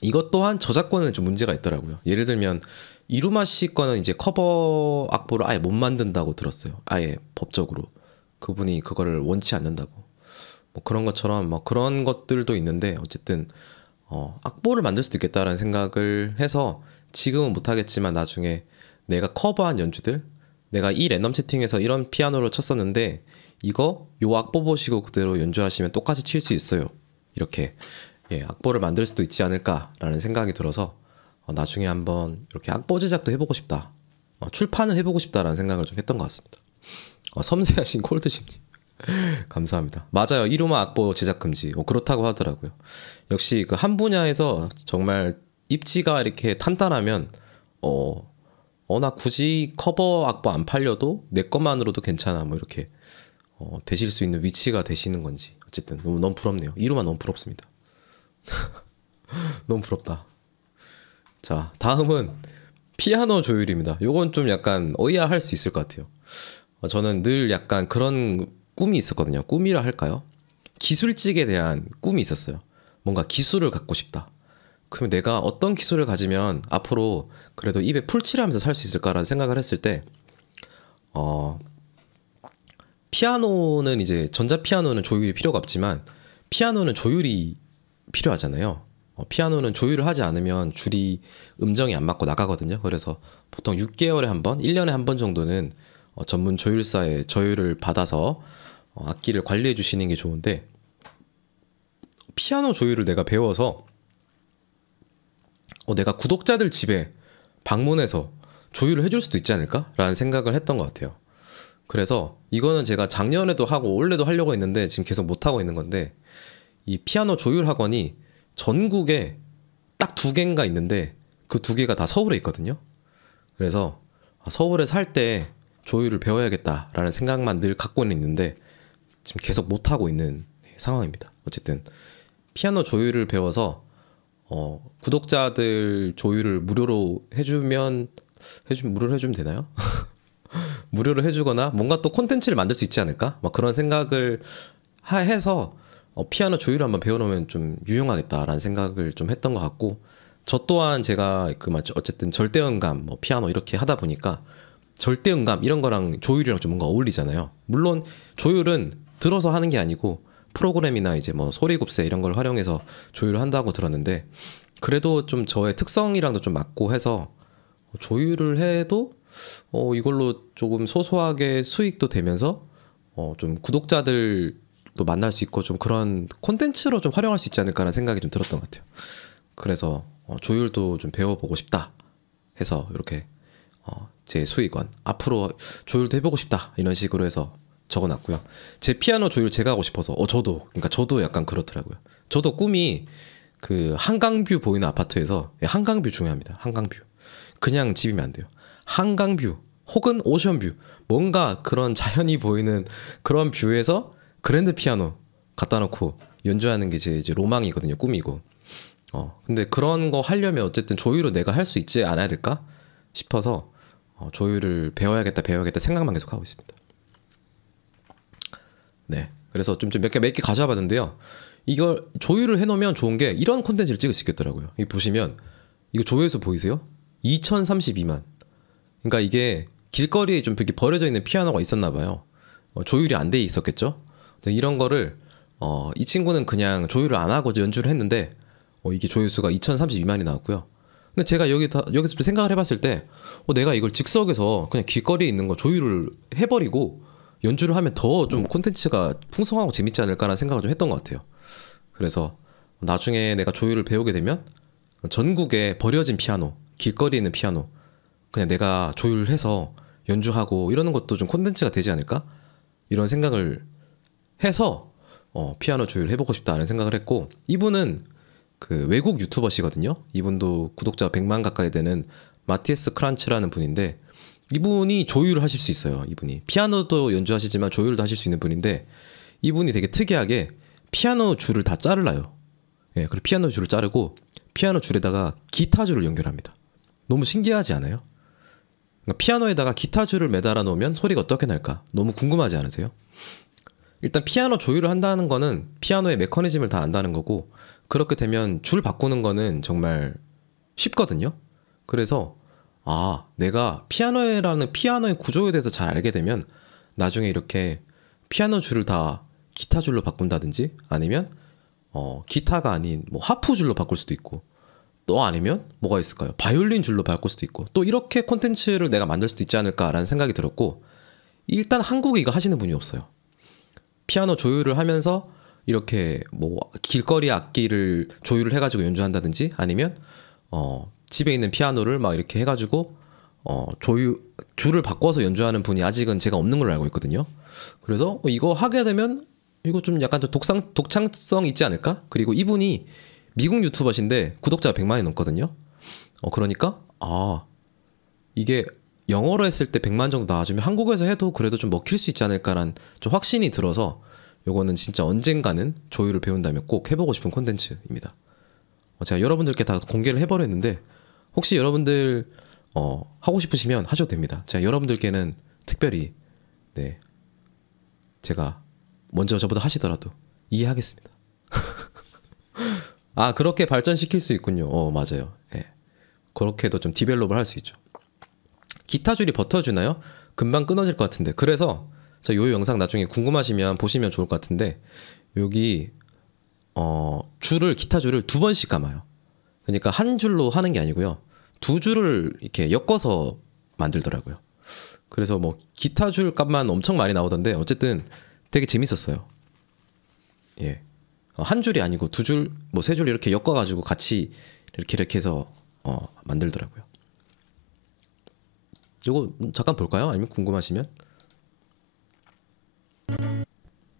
이것 또한 저작권은 좀 문제가 있더라고요. 예를 들면 이루마 씨 거는 이제 커버 악보를 아예 못 만든다고 들었어요. 아예 법적으로 그분이 그거를 원치 않는다고. 뭐 그런 것처럼 뭐 그런 것들도 있는데 어쨌든 악보를 만들 수도 있겠다라는 생각을 해서 지금은 못하겠지만 나중에 내가 커버한 연주들 내가 이 랜덤 채팅에서 이런 피아노로 쳤었는데 이거 요 악보 보시고 그대로 연주하시면 똑같이 칠 수 있어요. 이렇게 예, 악보를 만들 수도 있지 않을까라는 생각이 들어서 나중에 한번 이렇게 악보 제작도 해보고 싶다. 출판을 해보고 싶다라는 생각을 좀 했던 것 같습니다. 섬세하신 콜드심님 감사합니다. 맞아요. 이루마 악보 제작 금지 그렇다고 하더라고요. 역시 그 한 분야에서 정말 입지가 이렇게 탄탄하면 나 굳이 커버 악보 안 팔려도 내 것만으로도 괜찮아 뭐 이렇게 되실 수 있는 위치가 되시는 건지 어쨌든 너무 부럽네요. 이루마 너무 부럽습니다. 너무 부럽다. 자 다음은 피아노 조율입니다. 요건 좀 약간 의아할 수 있을 것 같아요. 저는 늘 약간 그런 꿈이 있었거든요. 꿈이라 할까요? 기술직에 대한 꿈이 있었어요. 뭔가 기술을 갖고 싶다. 그러면 내가 어떤 기술을 가지면 앞으로 그래도 입에 풀칠하면서 살 수 있을까라는 생각을 했을 때 피아노는 이제 전자피아노는 조율이 필요가 없지만 피아노는 조율이 필요하잖아요. 피아노는 조율을 하지 않으면 줄이 음정이 안 맞고 나가거든요. 그래서 보통 6개월에 한 번, 1년에 한 번 정도는 전문 조율사의 조율을 받아서 악기를 관리해 주시는 게 좋은데 피아노 조율을 내가 배워서 내가 구독자들 집에 방문해서 조율을 해줄 수도 있지 않을까? 라는 생각을 했던 것 같아요. 그래서 이거는 제가 작년에도 하고 올해도 하려고 했는데 지금 계속 못하고 있는 건데 이 피아노 조율 학원이 전국에 딱 2개인가 있는데 그 2개가 다 서울에 있거든요. 그래서 서울에 살 때 조율을 배워야겠다라는 생각만 늘 갖고는 있는데 지금 계속 못하고 있는 상황입니다. 어쨌든 피아노 조율을 배워서 구독자들 조율을 무료로 해주면 무료로 해주면 되나요? 무료로 해주거나 뭔가 또 콘텐츠를 만들 수 있지 않을까? 막 그런 생각을 해서 피아노 조율을 한번 배워놓으면 좀 유용하겠다라는 생각을 좀 했던 것 같고 저 또한 제가 어쨌든 절대음감, 뭐 피아노 이렇게 하다 보니까 절대음감 이런 거랑 조율이랑 좀 뭔가 어울리잖아요. 물론 조율은 들어서 하는 게 아니고 프로그램이나 이제 뭐 소리굽새 이런 걸 활용해서 조율을 한다고 들었는데 그래도 좀 저의 특성이랑도 좀 맞고 해서 조율을 해도 이걸로 조금 소소하게 수익도 되면서 좀 구독자들도 만날 수 있고 좀 그런 콘텐츠로 좀 활용할 수 있지 않을까라는 생각이 좀 들었던 것 같아요. 그래서 조율도 좀 배워보고 싶다 해서 이렇게 제 수익원 앞으로 조율도 해보고 싶다 이런 식으로 해서 적어놨고요. 제 피아노 조율 제가 하고 싶어서 저도 약간 그렇더라고요. 저도 꿈이 그 한강뷰 보이는 아파트에서 한강뷰 중요합니다. 한강뷰 그냥 집이면 안 돼요. 한강뷰 혹은 오션뷰 뭔가 그런 자연이 보이는 그런 뷰에서 그랜드 피아노 갖다 놓고 연주하는 게 제 이제 로망이거든요. 꿈이고. 근데 그런 거 하려면 어쨌든 조율을 내가 할 수 있지 않아야 될까 싶어서 조율을 배워야겠다 생각만 계속 하고 있습니다. 네, 그래서 좀 몇 개 가져와 봤는데요. 이걸 조율을 해놓으면 좋은 게 이런 콘텐츠를 찍을 수 있겠더라고요. 이 보시면 이거 조회수 보이세요? 2032만. 그러니까 이게 길거리에 좀 이렇게 버려져 있는 피아노가 있었나 봐요. 조율이 안 돼 있었겠죠. 이런 거를 이 친구는 그냥 조율을 안 하고 연주를 했는데 이게 조회수가 2032만이 나왔고요. 근데 제가 여기서 생각을 해봤을 때 내가 이걸 즉석에서 그냥 길거리에 있는 거 조율을 해버리고 연주를 하면 더 좀 콘텐츠가 풍성하고 재밌지 않을까라는 생각을 좀 했던 것 같아요. 그래서 나중에 내가 조율을 배우게 되면 전국에 버려진 피아노, 길거리에 있는 피아노 그냥 내가 조율을 해서 연주하고 이러는 것도 좀 콘텐츠가 되지 않을까? 이런 생각을 해서 피아노 조율을 해보고 싶다는 생각을 했고, 이분은 그 외국 유튜버시거든요. 이분도 구독자 100만 가까이 되는 마티에스 크란츠라는 분인데, 이분이 조율을 하실 수 있어요. 이분이 피아노도 연주하시지만 조율도 하실 수 있는 분인데, 이분이 되게 특이하게 피아노 줄을 다 자르나요. 예, 그리고 피아노 줄을 자르고 피아노 줄에다가 기타 줄을 연결합니다. 너무 신기하지 않아요? 그러니까 피아노에다가 기타 줄을 매달아 놓으면 소리가 어떻게 날까? 너무 궁금하지 않으세요? 일단 피아노 조율을 한다는 거는 피아노의 메커니즘을 다 안다는 거고, 그렇게 되면 줄 바꾸는 거는 정말 쉽거든요. 그래서 내가 피아노의 구조에 대해서 잘 알게 되면 나중에 이렇게 피아노 줄을 다 기타 줄로 바꾼다든지, 아니면 기타가 아닌 뭐 하프 줄로 바꿀 수도 있고, 또 아니면 뭐가 있을까요? 바이올린 줄로 바꿀 수도 있고, 또 이렇게 콘텐츠를 내가 만들 수도 있지 않을까라는 생각이 들었고, 일단 한국에 이거 하시는 분이 없어요. 피아노 조율을 하면서 이렇게 뭐 길거리 악기를 조율을 해가지고 연주한다든지, 아니면 집에 있는 피아노를 막 이렇게 해가지고 줄을 바꿔서 연주하는 분이 아직은 제가 없는 걸로 알고 있거든요. 그래서 이거 하게 되면 이거 좀 약간 좀 독창성 있지 않을까? 그리고 이분이 미국 유튜버신데 구독자가 100만이 넘거든요. 그러니까 이게 영어로 했을 때 100만 정도 나와주면 한국에서 해도 그래도 좀 먹힐 수 있지 않을까라는 좀 확신이 들어서, 요거는 진짜 언젠가는 조율을 배운다면 꼭 해보고 싶은 콘텐츠입니다. 제가 여러분들께 다 공개를 해버렸는데, 혹시 여러분들 하고 싶으시면 하셔도 됩니다. 제가 여러분들께는 특별히 제가 먼저 저보다 하시더라도 이해하겠습니다. 그렇게 발전시킬 수 있군요. 맞아요. 예. 그렇게도 좀 디벨롭을 할 수 있죠. 기타 줄이 버텨주나요? 금방 끊어질 것 같은데. 그래서 요 영상 나중에 궁금하시면 보시면 좋을 것 같은데, 여기 기타 줄을 2번씩 감아요. 그러니까 한 줄로 하는 게 아니고요, 2줄을 이렇게 엮어서 만들더라고요. 그래서 뭐 기타 줄 값만 엄청 많이 나오던데, 어쨌든 되게 재밌었어요. 예. 한 줄이 아니고 2줄, 뭐 3줄 이렇게 엮어가지고 같이 이렇게 해서 만들더라고요. 이거 잠깐 볼까요? 아니면 궁금하시면?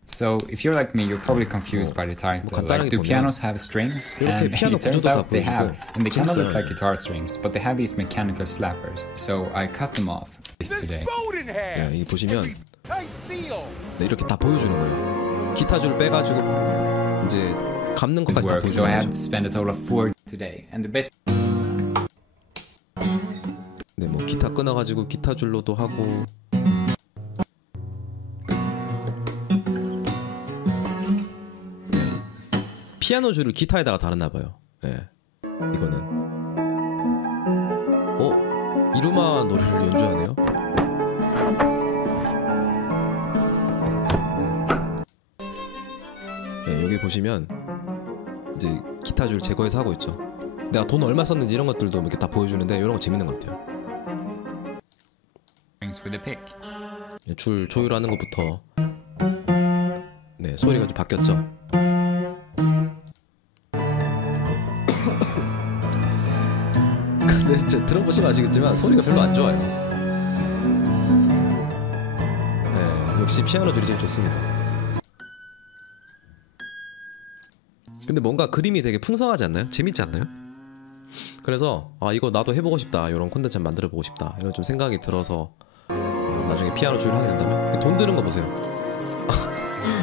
So if you're like me, you're probably confused by the title. Like, do pianos have strings? And it turns out they have, and they kind of look like guitar strings, but they have these mechanical slappers. So I cut them off today. 네, 이 보시면 이렇게 다 보여주는 거예요. 기타 줄 빼가지고 이제 감는 것까지 다 보여주는 So I had 거죠. to spend a total of 4 today, and the best. 네, 뭐 기타 끊어가지고 기타 줄로도 하고. 피아노 줄을 기타에다가 달았나 봐요. 예. 이거는 이루마 노래를 연주하네요. 예, 여기 보시면 이제 기타 줄 제거해서 하고 있죠. 내가 돈 얼마 썼는지 이런 것들도 이렇게 다 보여주는데, 이런 거 재밌는 것 같아요. With a pick. 예, 줄 조율하는 것부터 소리가 좀 바뀌었죠. 근데 진짜 들어보시면 아시겠지만 소리가 별로 안 좋아요. 네, 역시 피아노 줄이 제일 좋습니다. 근데 뭔가 그림이 되게 풍성하지 않나요? 재밌지 않나요? 그래서 이거 나도 해보고 싶다, 이런 콘텐츠 만들어보고 싶다, 이런 좀 생각이 들어서 나중에 피아노 조율을 하게 된다면, 돈 드는 거 보세요.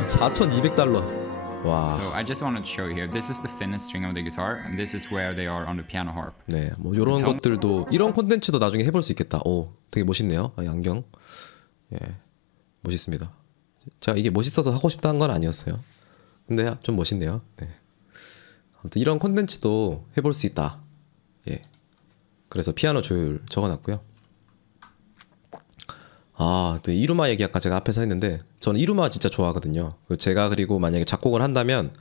4,200달러. 와. So I just wanted to show you here. This is the thinnest string of the guitar, and this is where they are on the piano harp. 네, 뭐 이런 것들도, 이런 콘텐츠도 나중에 해볼 수 있겠다. 되게 멋있네요. 안경. 예, 멋있습니다. 제가 이게 멋있어서 하고 싶다 한 건 아니었어요. 근데 좀 멋있네요. 네. 아무튼 이런 콘텐츠도 해볼 수 있다. 예. 그래서 피아노 조율 적어놨고요. 네, 이루마 얘기 아까 제가 앞에서 했는데 저는 이루마 진짜 좋아하거든요. 제가 그리고 만약에 작곡을 한다면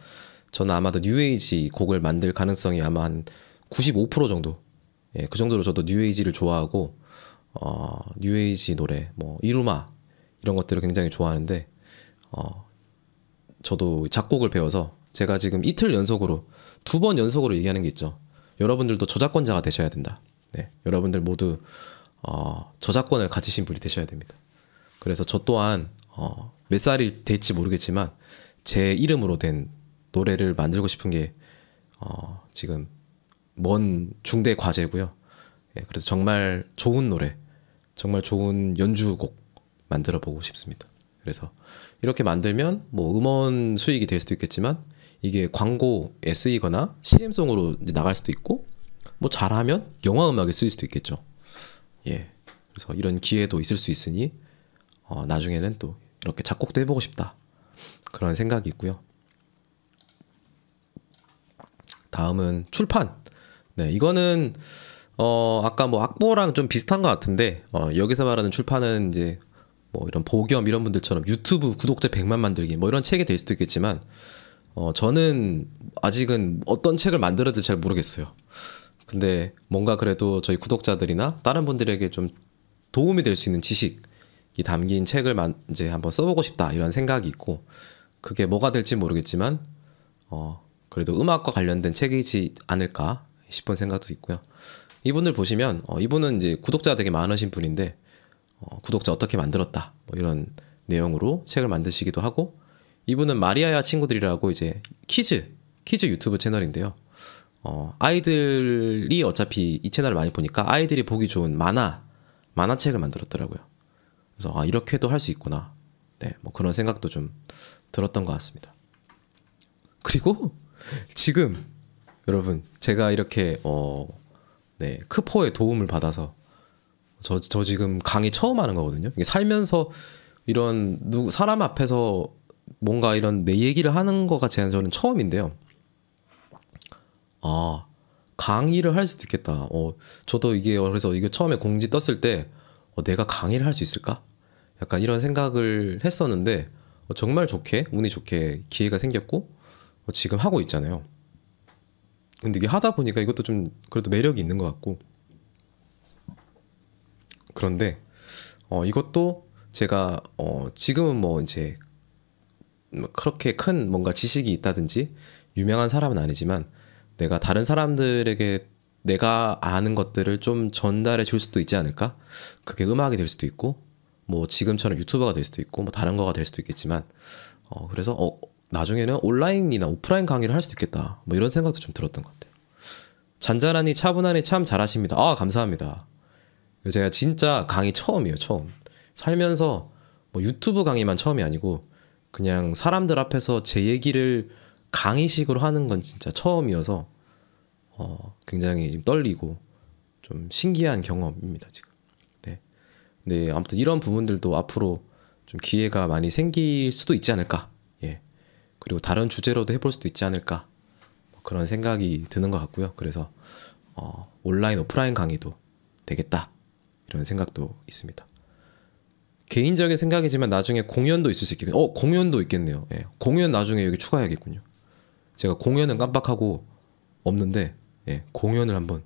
저는 아마도 뉴에이지 곡을 만들 가능성이 아마 한 95% 정도. 예, 그 정도로 저도 뉴에이지를 좋아하고 뉴에이지 노래, 뭐 이루마 이런 것들을 굉장히 좋아하는데 저도 작곡을 배워서 제가 지금 이틀 연속으로 2번 연속으로 얘기하는 게 있죠. 여러분들도 저작권자가 되셔야 된다. 네, 여러분들 모두 저작권을 가지신 분이 되셔야 됩니다. 그래서 저 또한 몇 살이 될지 모르겠지만 제 이름으로 된 노래를 만들고 싶은 게 지금 먼 중대 과제고요. 예, 그래서 정말 좋은 노래, 정말 좋은 연주곡 만들어 보고 싶습니다. 그래서 이렇게 만들면 뭐 음원 수익이 될 수도 있겠지만 이게 광고에 쓰이거나 CM송으로 나갈 수도 있고 뭐 잘하면 영화 음악에 쓰일 수도 있겠죠. 예, 그래서 이런 기회도 있을 수 있으니 나중에는 또 이렇게 작곡도 해보고 싶다 그런 생각이 있고요. 다음은 출판. 네, 이거는 아까 뭐 악보랑 좀 비슷한 것 같은데 여기서 말하는 출판은 이제 뭐 이런 보겸 이런 분들처럼 유튜브 구독자 100만 만들기 뭐 이런 책이 될 수도 있겠지만 저는 아직은 어떤 책을 만들어야 될지 잘 모르겠어요. 근데 뭔가 그래도 저희 구독자들이나 다른 분들에게 좀 도움이 될 수 있는 지식이 담긴 책을 이제 한번 써보고 싶다 이런 생각이 있고 그게 뭐가 될지 모르겠지만 그래도 음악과 관련된 책이지 않을까 싶은 생각도 있고요. 이분들 보시면 이분은 이제 구독자 되게 많으신 분인데 구독자 어떻게 만들었다 뭐 이런 내용으로 책을 만드시기도 하고 이분은 마리아야 친구들이라고 이제 퀴즈 유튜브 채널인데요. 아이들이 어차피 이 채널을 많이 보니까 아이들이 보기 좋은 만화책을 만들었더라고요. 그래서 이렇게도 할 수 있구나. 네, 뭐 그런 생각도 좀 들었던 것 같습니다. 그리고 지금 여러분 제가 이렇게 네, 크포의 도움을 받아서 저 지금 강의 처음 하는 거거든요. 이게 살면서 이런 사람 앞에서 뭔가 이런 내 얘기를 하는 거가 저는 처음인데요. 강의를 할 수도 있겠다. 저도 이게 그래서 이게 처음에 공지 떴을 때 내가 강의를 할 수 있을까? 약간 이런 생각을 했었는데 정말 운이 좋게 기회가 생겼고 지금 하고 있잖아요. 근데 이게 하다 보니까 이것도 좀 그래도 매력이 있는 것 같고 그런데 이것도 제가 지금은 뭐 이제 그렇게 큰 뭔가 지식이 있다든지 유명한 사람은 아니지만 내가 다른 사람들에게 내가 아는 것들을 좀 전달해 줄 수도 있지 않을까? 그게 음악이 될 수도 있고 뭐 지금처럼 유튜버가 될 수도 있고 뭐 다른 거가 될 수도 있겠지만 그래서 나중에는 온라인이나 오프라인 강의를 할 수도 있겠다 뭐 이런 생각도 좀 들었던 것 같아요. 잔잔하니 차분하니 참 잘하십니다. 감사합니다. 제가 진짜 강의 처음이에요. 처음 살면서 뭐 유튜브 강의만 처음이 아니고 그냥 사람들 앞에서 제 얘기를 강의식으로 하는 건 진짜 처음이어서 굉장히 지금 떨리고 좀 신기한 경험입니다 지금. 네, 아무튼 이런 부분들도 앞으로 좀 기회가 많이 생길 수도 있지 않을까. 예. 그리고 다른 주제로도 해볼 수도 있지 않을까. 그런 생각이 드는 것 같고요. 그래서 온라인 오프라인 강의도 되겠다 이런 생각도 있습니다. 개인적인 생각이지만 나중에 공연도 있을 수 있겠군요. 공연도 있겠네요. 예. 공연 나중에 여기 추가해야겠군요. 제가 공연은 깜빡하고 없는데 예, 공연을 한번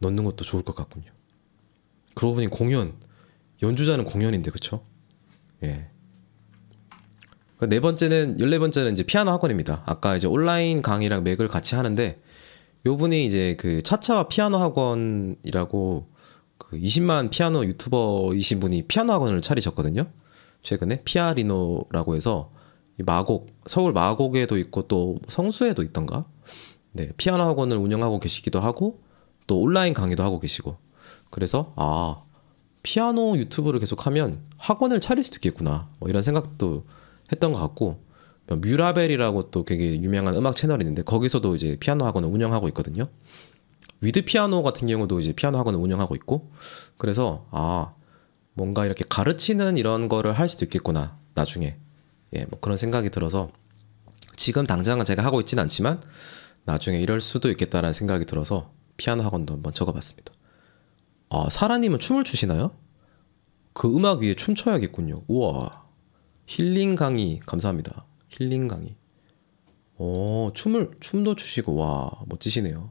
넣는 것도 좋을 것 같군요. 그러고 보니 연주자는 공연인데 그쵸? 예. 14번째는 이제 피아노 학원입니다. 아까 이제 온라인 강의랑 맥을 같이 하는데 요분이 이제 그 차차와 피아노 학원이라고 그 20만 피아노 유튜버이신 분이 피아노 학원을 차리셨거든요. 최근에 피아리노라고 해서 서울 마곡에도 있고 또 성수에도 있던가. 네, 피아노 학원을 운영하고 계시기도 하고 또 온라인 강의도 하고 계시고. 그래서 피아노 유튜브를 계속하면 학원을 차릴 수도 있겠구나. 뭐 이런 생각도 했던 것 같고 뮤라벨이라고 또 되게 유명한 음악 채널이 있는데 거기서도 이제 피아노 학원을 운영하고 있거든요. 위드 피아노 같은 경우도 이제 피아노 학원을 운영하고 있고 그래서 뭔가 이렇게 가르치는 이런 거를 할 수도 있겠구나 나중에. 예, 뭐 그런 생각이 들어서 지금 당장은 제가 하고 있진 않지만 나중에 이럴 수도 있겠다라는 생각이 들어서 피아노 학원도 한번 적어봤습니다. 아, 사라님은 춤을 추시나요? 그 음악 위에 춤춰야겠군요. 우와. 힐링 강의 감사합니다. 힐링 강의. 춤도 추시고 와 멋지시네요.